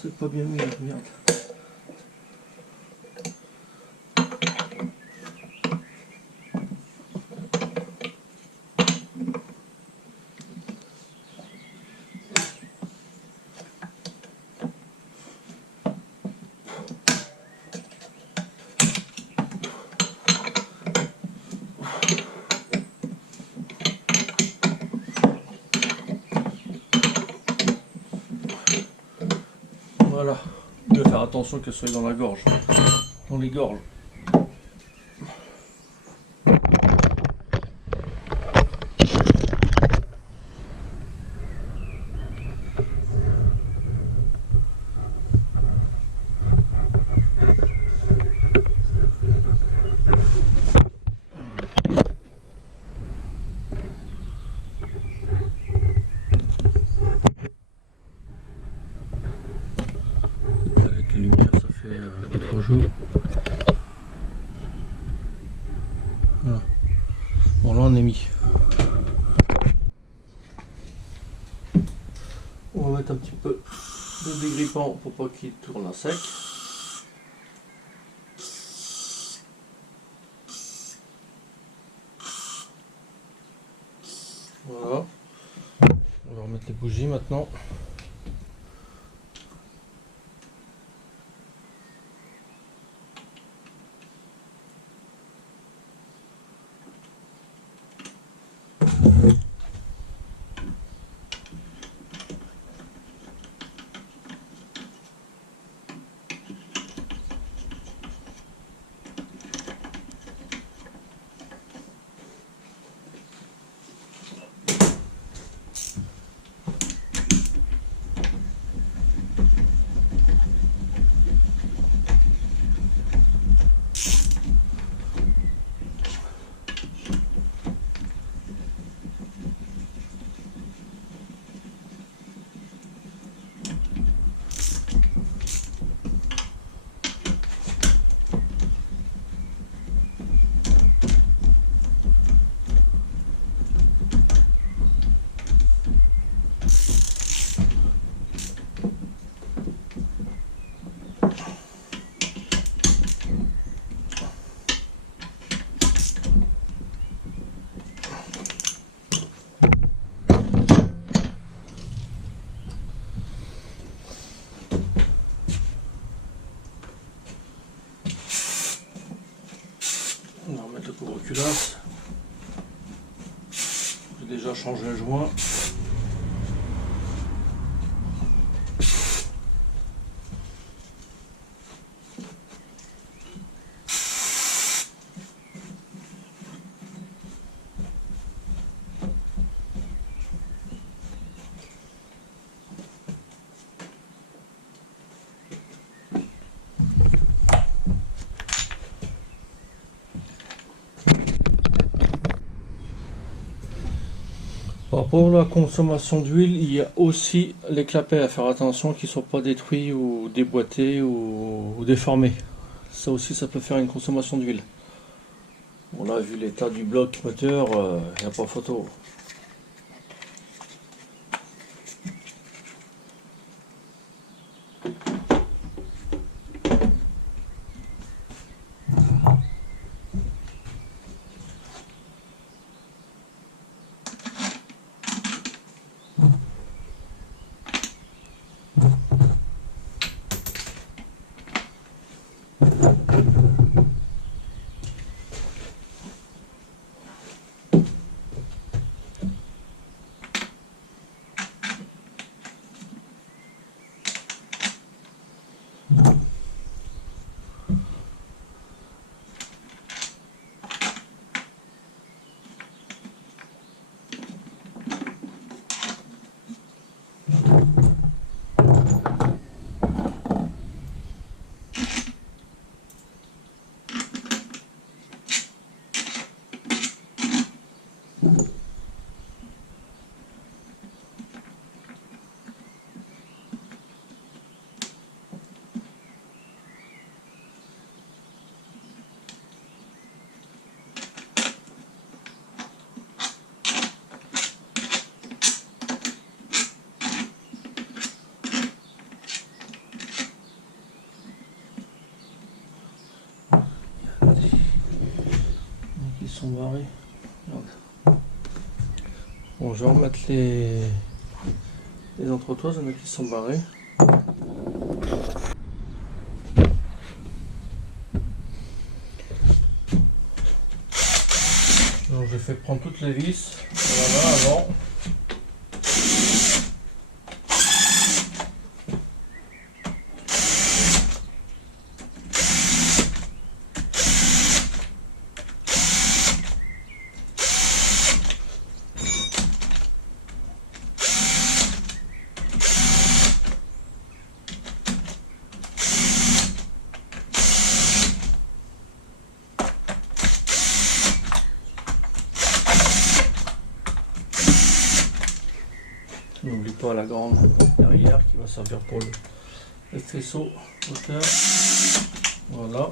C'est pas bien mis, merde. Voilà, il faut faire attention qu'elle soit dans la gorge, dans les gorges. Avec les lumières, ça fait 2-3 jours. Voilà. Bon, là on est mis. On va mettre un petit peu de dégrippant pour pas qu'il tourne à sec. Voilà. On va remettre les bougies maintenant. On va remettre le couvre-culasse. J'ai déjà changé le joint. Alors pour la consommation d'huile, il y a aussi les clapets à faire attention qu'ils ne soient pas détruits ou déboîtés ou déformés. Ça aussi, ça peut faire une consommation d'huile. On a vu l'état du bloc moteur, il n'y a pas photo. Ils sont barrés. Bon, je vais remettre les entretoises, il y en a qui sont barrés. Donc je fais prendre toutes les vis, voilà, avant. N'oublie pas la grande derrière qui va servir pour le faisceau moteur. Voilà.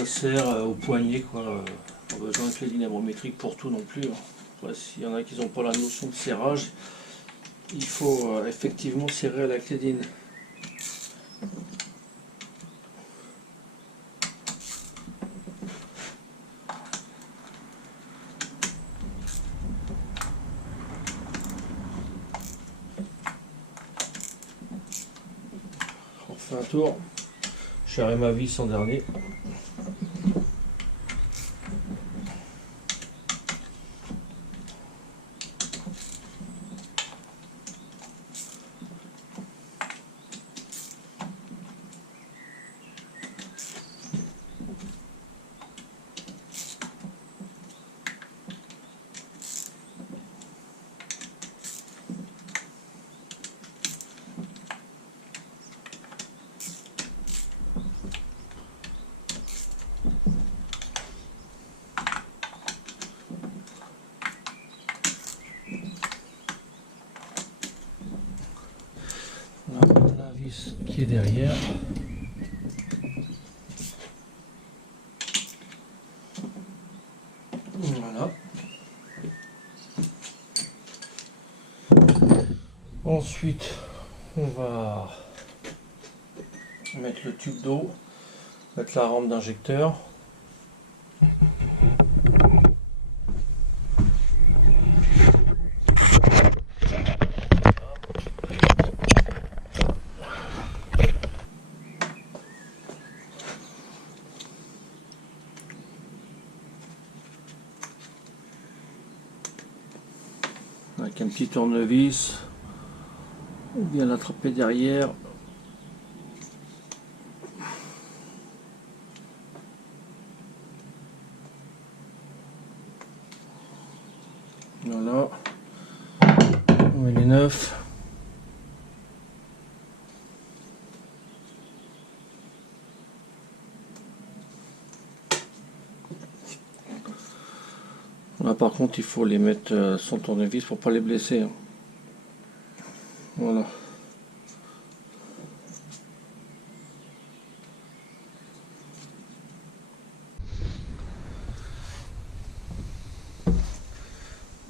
ça sert au poignet, quoi. Pas besoin de clé dynamométrique pour tout non plus. Après, s'il y en a qui n'ont pas la notion de serrage, il faut effectivement serrer à la clédine. On refait un tour. Je serrai ma vis en dernier. La vis qui est derrière. Voilà. Ensuite, on va mettre le tube d'eau, mettre la rampe d'injecteur. Avec un petit tournevis, ou bien l'attraper derrière. Voilà, on met les neufs. Là par contre il faut les mettre sans tournevis pour pas les blesser. Voilà.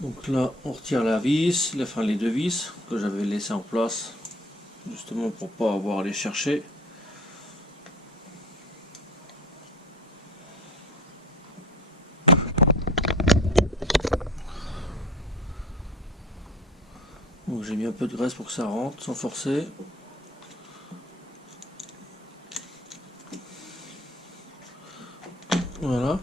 Donc là on retire la vis, enfin les deux vis que j'avais laissées en place justement pour pas avoir à les chercher. Donc j'ai mis un peu de graisse pour que ça rentre sans forcer. Voilà.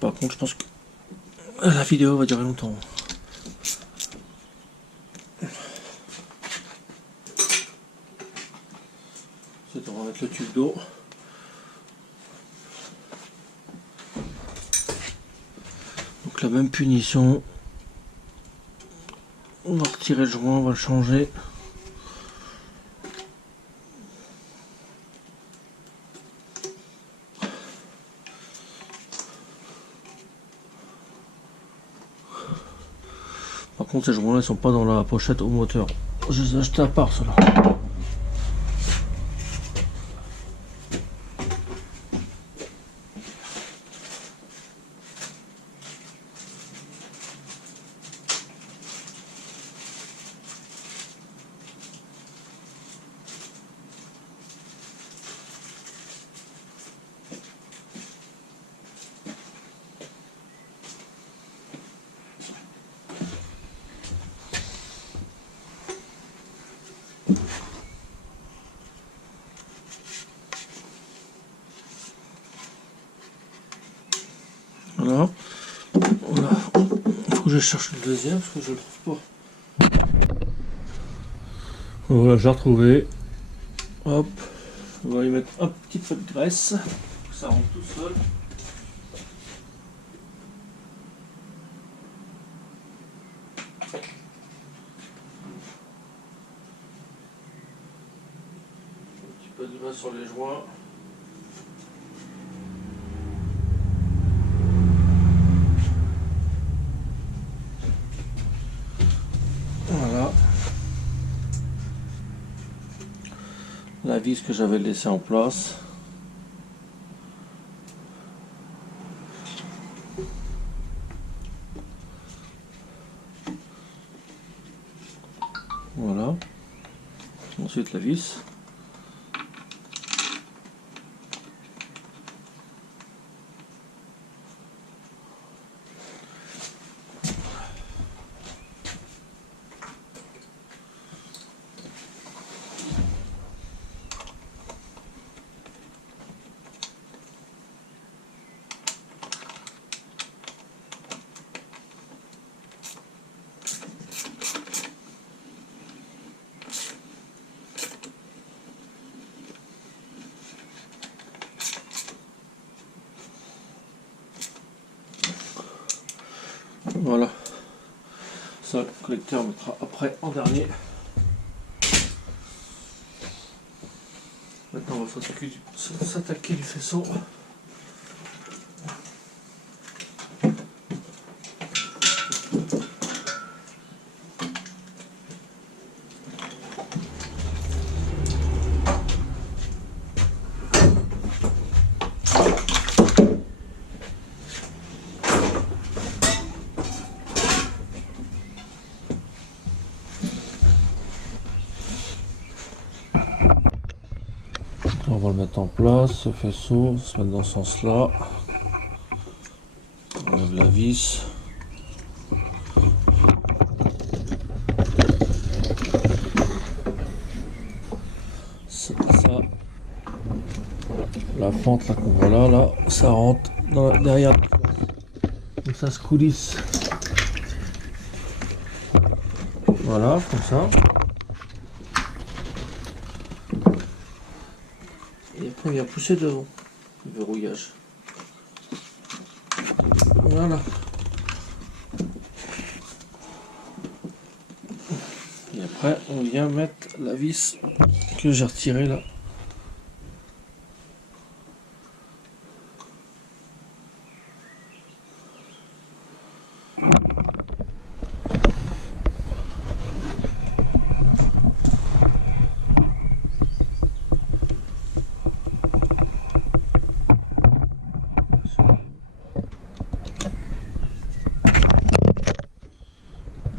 Par contre, je pense que la vidéo va durer longtemps. Ensuite, on va mettre le tube d'eau. Donc la même punition. On va retirer le joint, on va le changer. Par contre, ces joints-là, ils sont pas dans la pochette au moteur. Je les ai achetés à part, ceux-là. Voilà. Voilà. Il faut que je cherche le deuxième parce que je le trouve pas. Voilà, j'ai retrouvé. Hop, on va y mettre un petit peu de graisse, pour que ça rentre tout seul. Un petit peu de graisse sur les joints. Voilà. La vis que j'avais laissée en place. Voilà. Ensuite la vis. Voilà. Ça, le collecteur mettra après en dernier. Maintenant, on va s'attaquer du faisceau. On va le mettre en place, ce faisceau, se mettre dans ce sens-là. On enlève la vis. Ça, la fente là qu'on voit là, ça rentre derrière. Donc ça se coulisse. Voilà, comme ça. Et après on vient pousser devant le verrouillage. Voilà. Et après on vient mettre la vis que j'ai retirée là.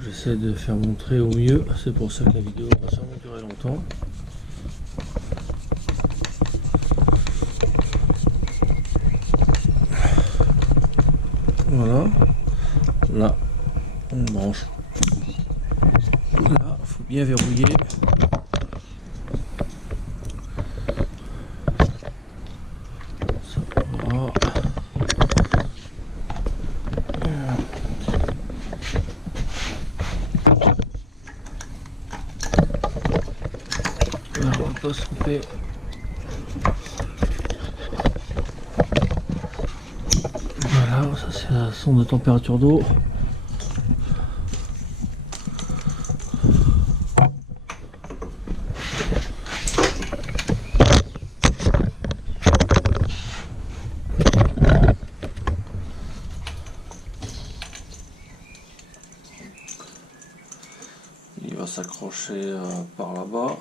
J'essaie de faire montrer au mieux, c'est pour ça que la vidéo va sûrement durer longtemps. Voilà, là on branche. Là, il faut bien verrouiller. Ça va. Là, on va pas se tromper. Voilà, ça c'est la sonde de température d'eau. Il va s'accrocher par là-bas.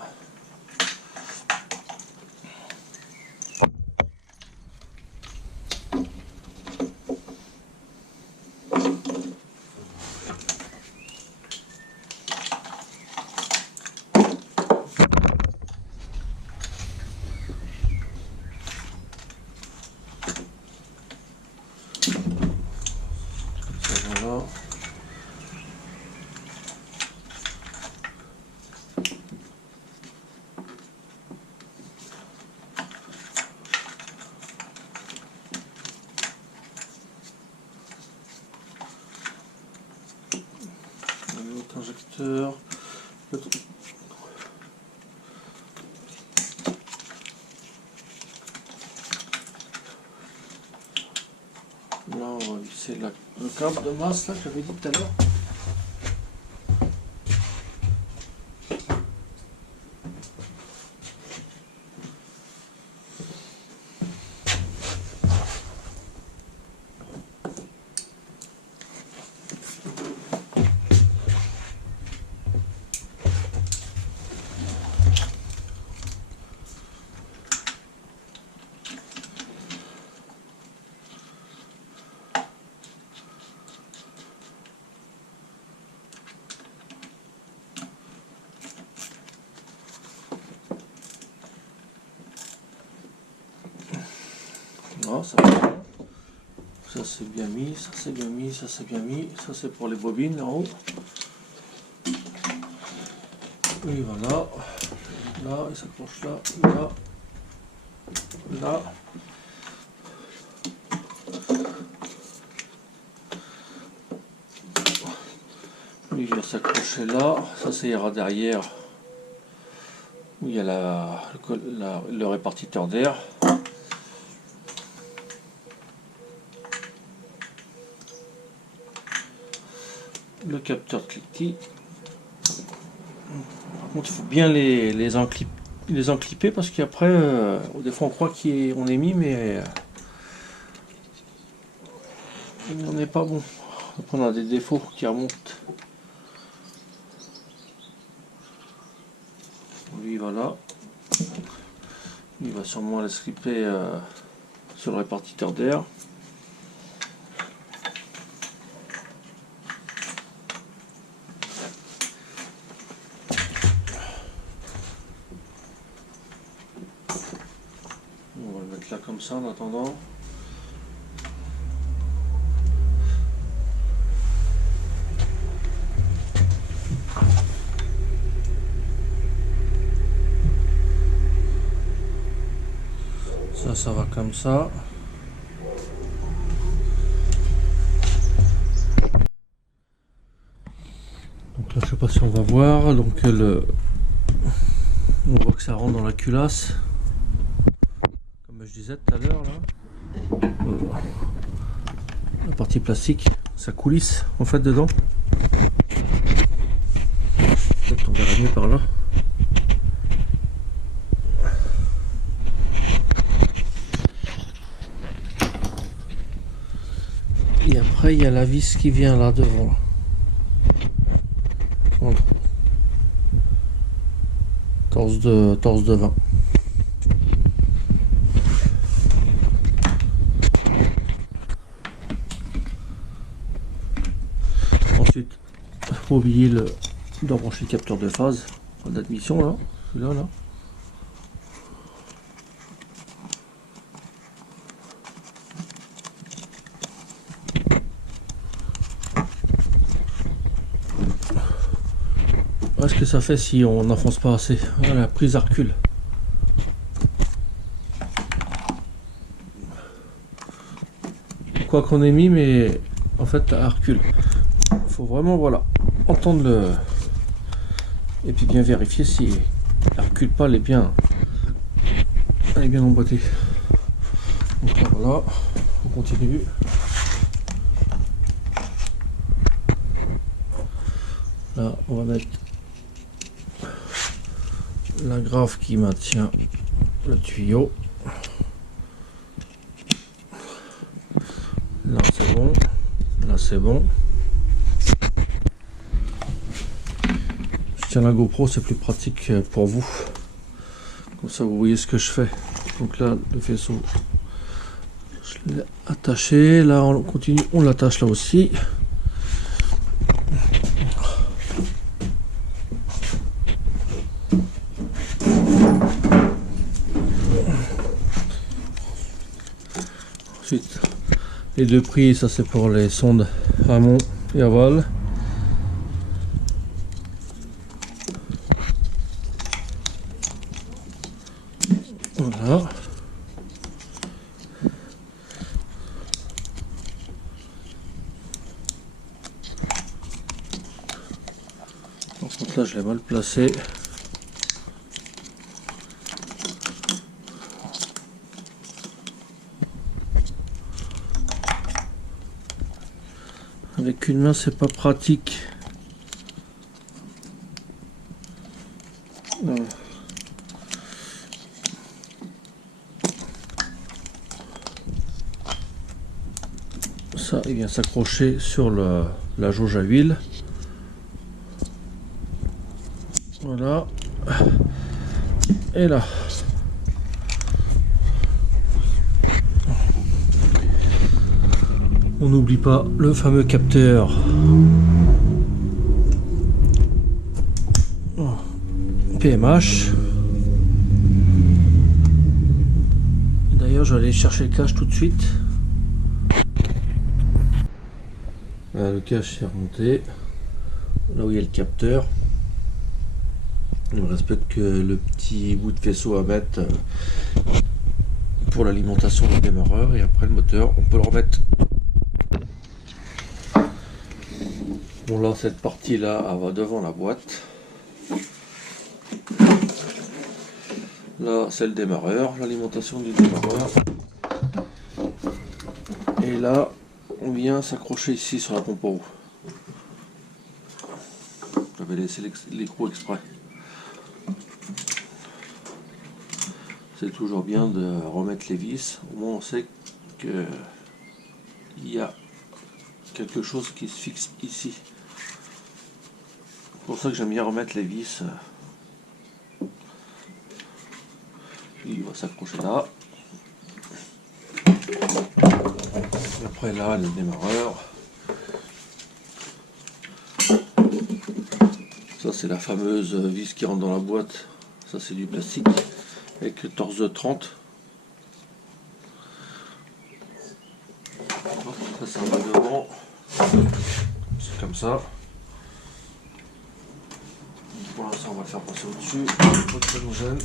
Voilà. L'autre injecteur. Là, on va visser le câble de masse là, que j'avais dit tout à l'heure. Non, ça va bien. Ça c'est bien mis, ça c'est bien mis, ça c'est bien mis. Ça c'est pour les bobines en haut. Oui, voilà. Là, il s'accroche là, là, là. Lui, il va s'accrocher là. Ça, ça ira derrière. Où il y a le répartiteur d'air. Le capteur de cliquetis. Par contre, il faut bien les enclipper parce qu'après, des fois on croit qu'on est mis, mais on n'est pas bon. Après, on a des défauts qui remontent. Lui, voilà. Il va sûrement les slipper sur le répartiteur d'air. On va le mettre là comme ça en attendant. Ça va comme ça. Donc là, je sais pas si on va voir. Donc on voit que ça rentre dans la culasse, comme je disais tout à l'heure là. La partie plastique, ça coulisse en fait dedans. Peut-être on verra mieux par là. Et après il y a la vis qui vient là devant. Torse de 20. Ensuite, faut oublier d'embrancher le capteur de phase d'admission là, celui-là là. Voilà ce que ça fait si on n'enfonce pas assez. Voilà, la prise à recul. Quoi qu'on ait mis, mais en fait à recul. Il faut vraiment voilà entendre le et puis bien vérifier si elle recule pas, elle est bien emboîtée. Donc là, voilà, on continue. Là, on va mettre la graffe qui maintient le tuyau. Là c'est bon, là c'est bon. Je tiens la GoPro, c'est plus pratique pour vous. Comme ça vous voyez ce que je fais. Donc là le faisceau, je l'ai attaché. Là on continue, on l'attache là aussi. Ensuite, les deux prises, ça c'est pour les sondes amont et aval. Voilà. Donc là, je l'ai mal placé. Avec une main, c'est pas pratique. Ça, il vient s'accrocher sur la jauge à huile. Voilà. Et là. On n'oublie pas le fameux capteur PMH. D'ailleurs, je vais aller chercher le cache tout de suite. Voilà, le cache est remonté. Là où il y a le capteur. Il ne me reste plus que le petit bout de faisceau à mettre pour l'alimentation du démarreur. Et après le moteur, on peut le remettre. Bon, là, cette partie-là, elle va devant la boîte. Là, c'est le démarreur, l'alimentation du démarreur. Et là, on vient s'accrocher ici sur la pompe à eau. J'avais laissé l'écrou exprès. C'est toujours bien de remettre les vis. Au moins, on sait qu'il y a quelque chose qui se fixe ici. C'est pour ça que j'aime bien remettre les vis. Il va s'accrocher là. Et après là, le démarreur. Ça, c'est la fameuse vis qui rentre dans la boîte. Ça, c'est du plastique avec le torse de 30. Ça va devant. C'est comme ça. Pour l'instant, on va le faire passer au-dessus. Pas que ça nous gêne.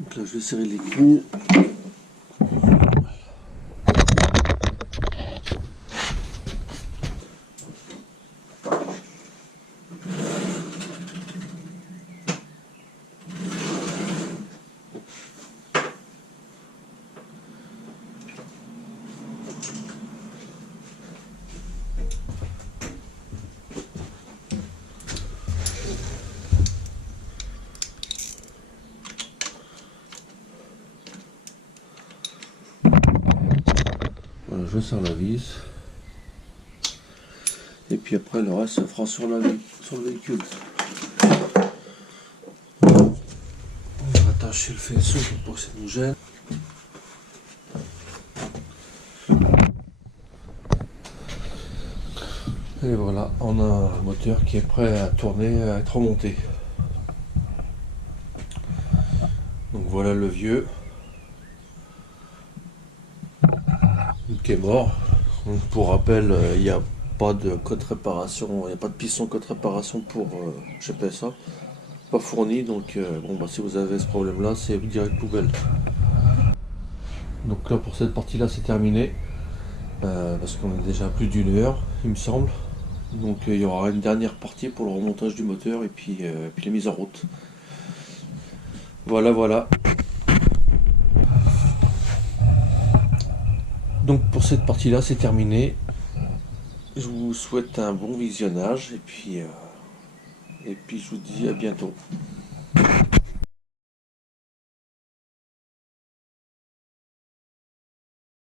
Donc là, je vais serrer l'écrou. Voilà, je serre la vis. Et puis après, le reste se fera sur le véhicule. On va attacher le faisceau pour que ça nous gêne. Et voilà, on a un moteur qui est prêt à tourner, à être remonté. Donc voilà le vieux qui est mort. Donc pour rappel, il n'y a pas de code réparation, il n'y a pas de piston code réparation pour GPSA, pas fourni. Donc bon, bah, si vous avez ce problème là, c'est direct poubelle. Donc là pour cette partie là c'est terminé, parce qu'on est déjà à plus d'une heure il me semble. Donc il y aura une dernière partie pour le remontage du moteur et puis les mises en route. Voilà. Donc pour cette partie là c'est terminé. Je vous souhaite un bon visionnage et puis je vous dis à bientôt.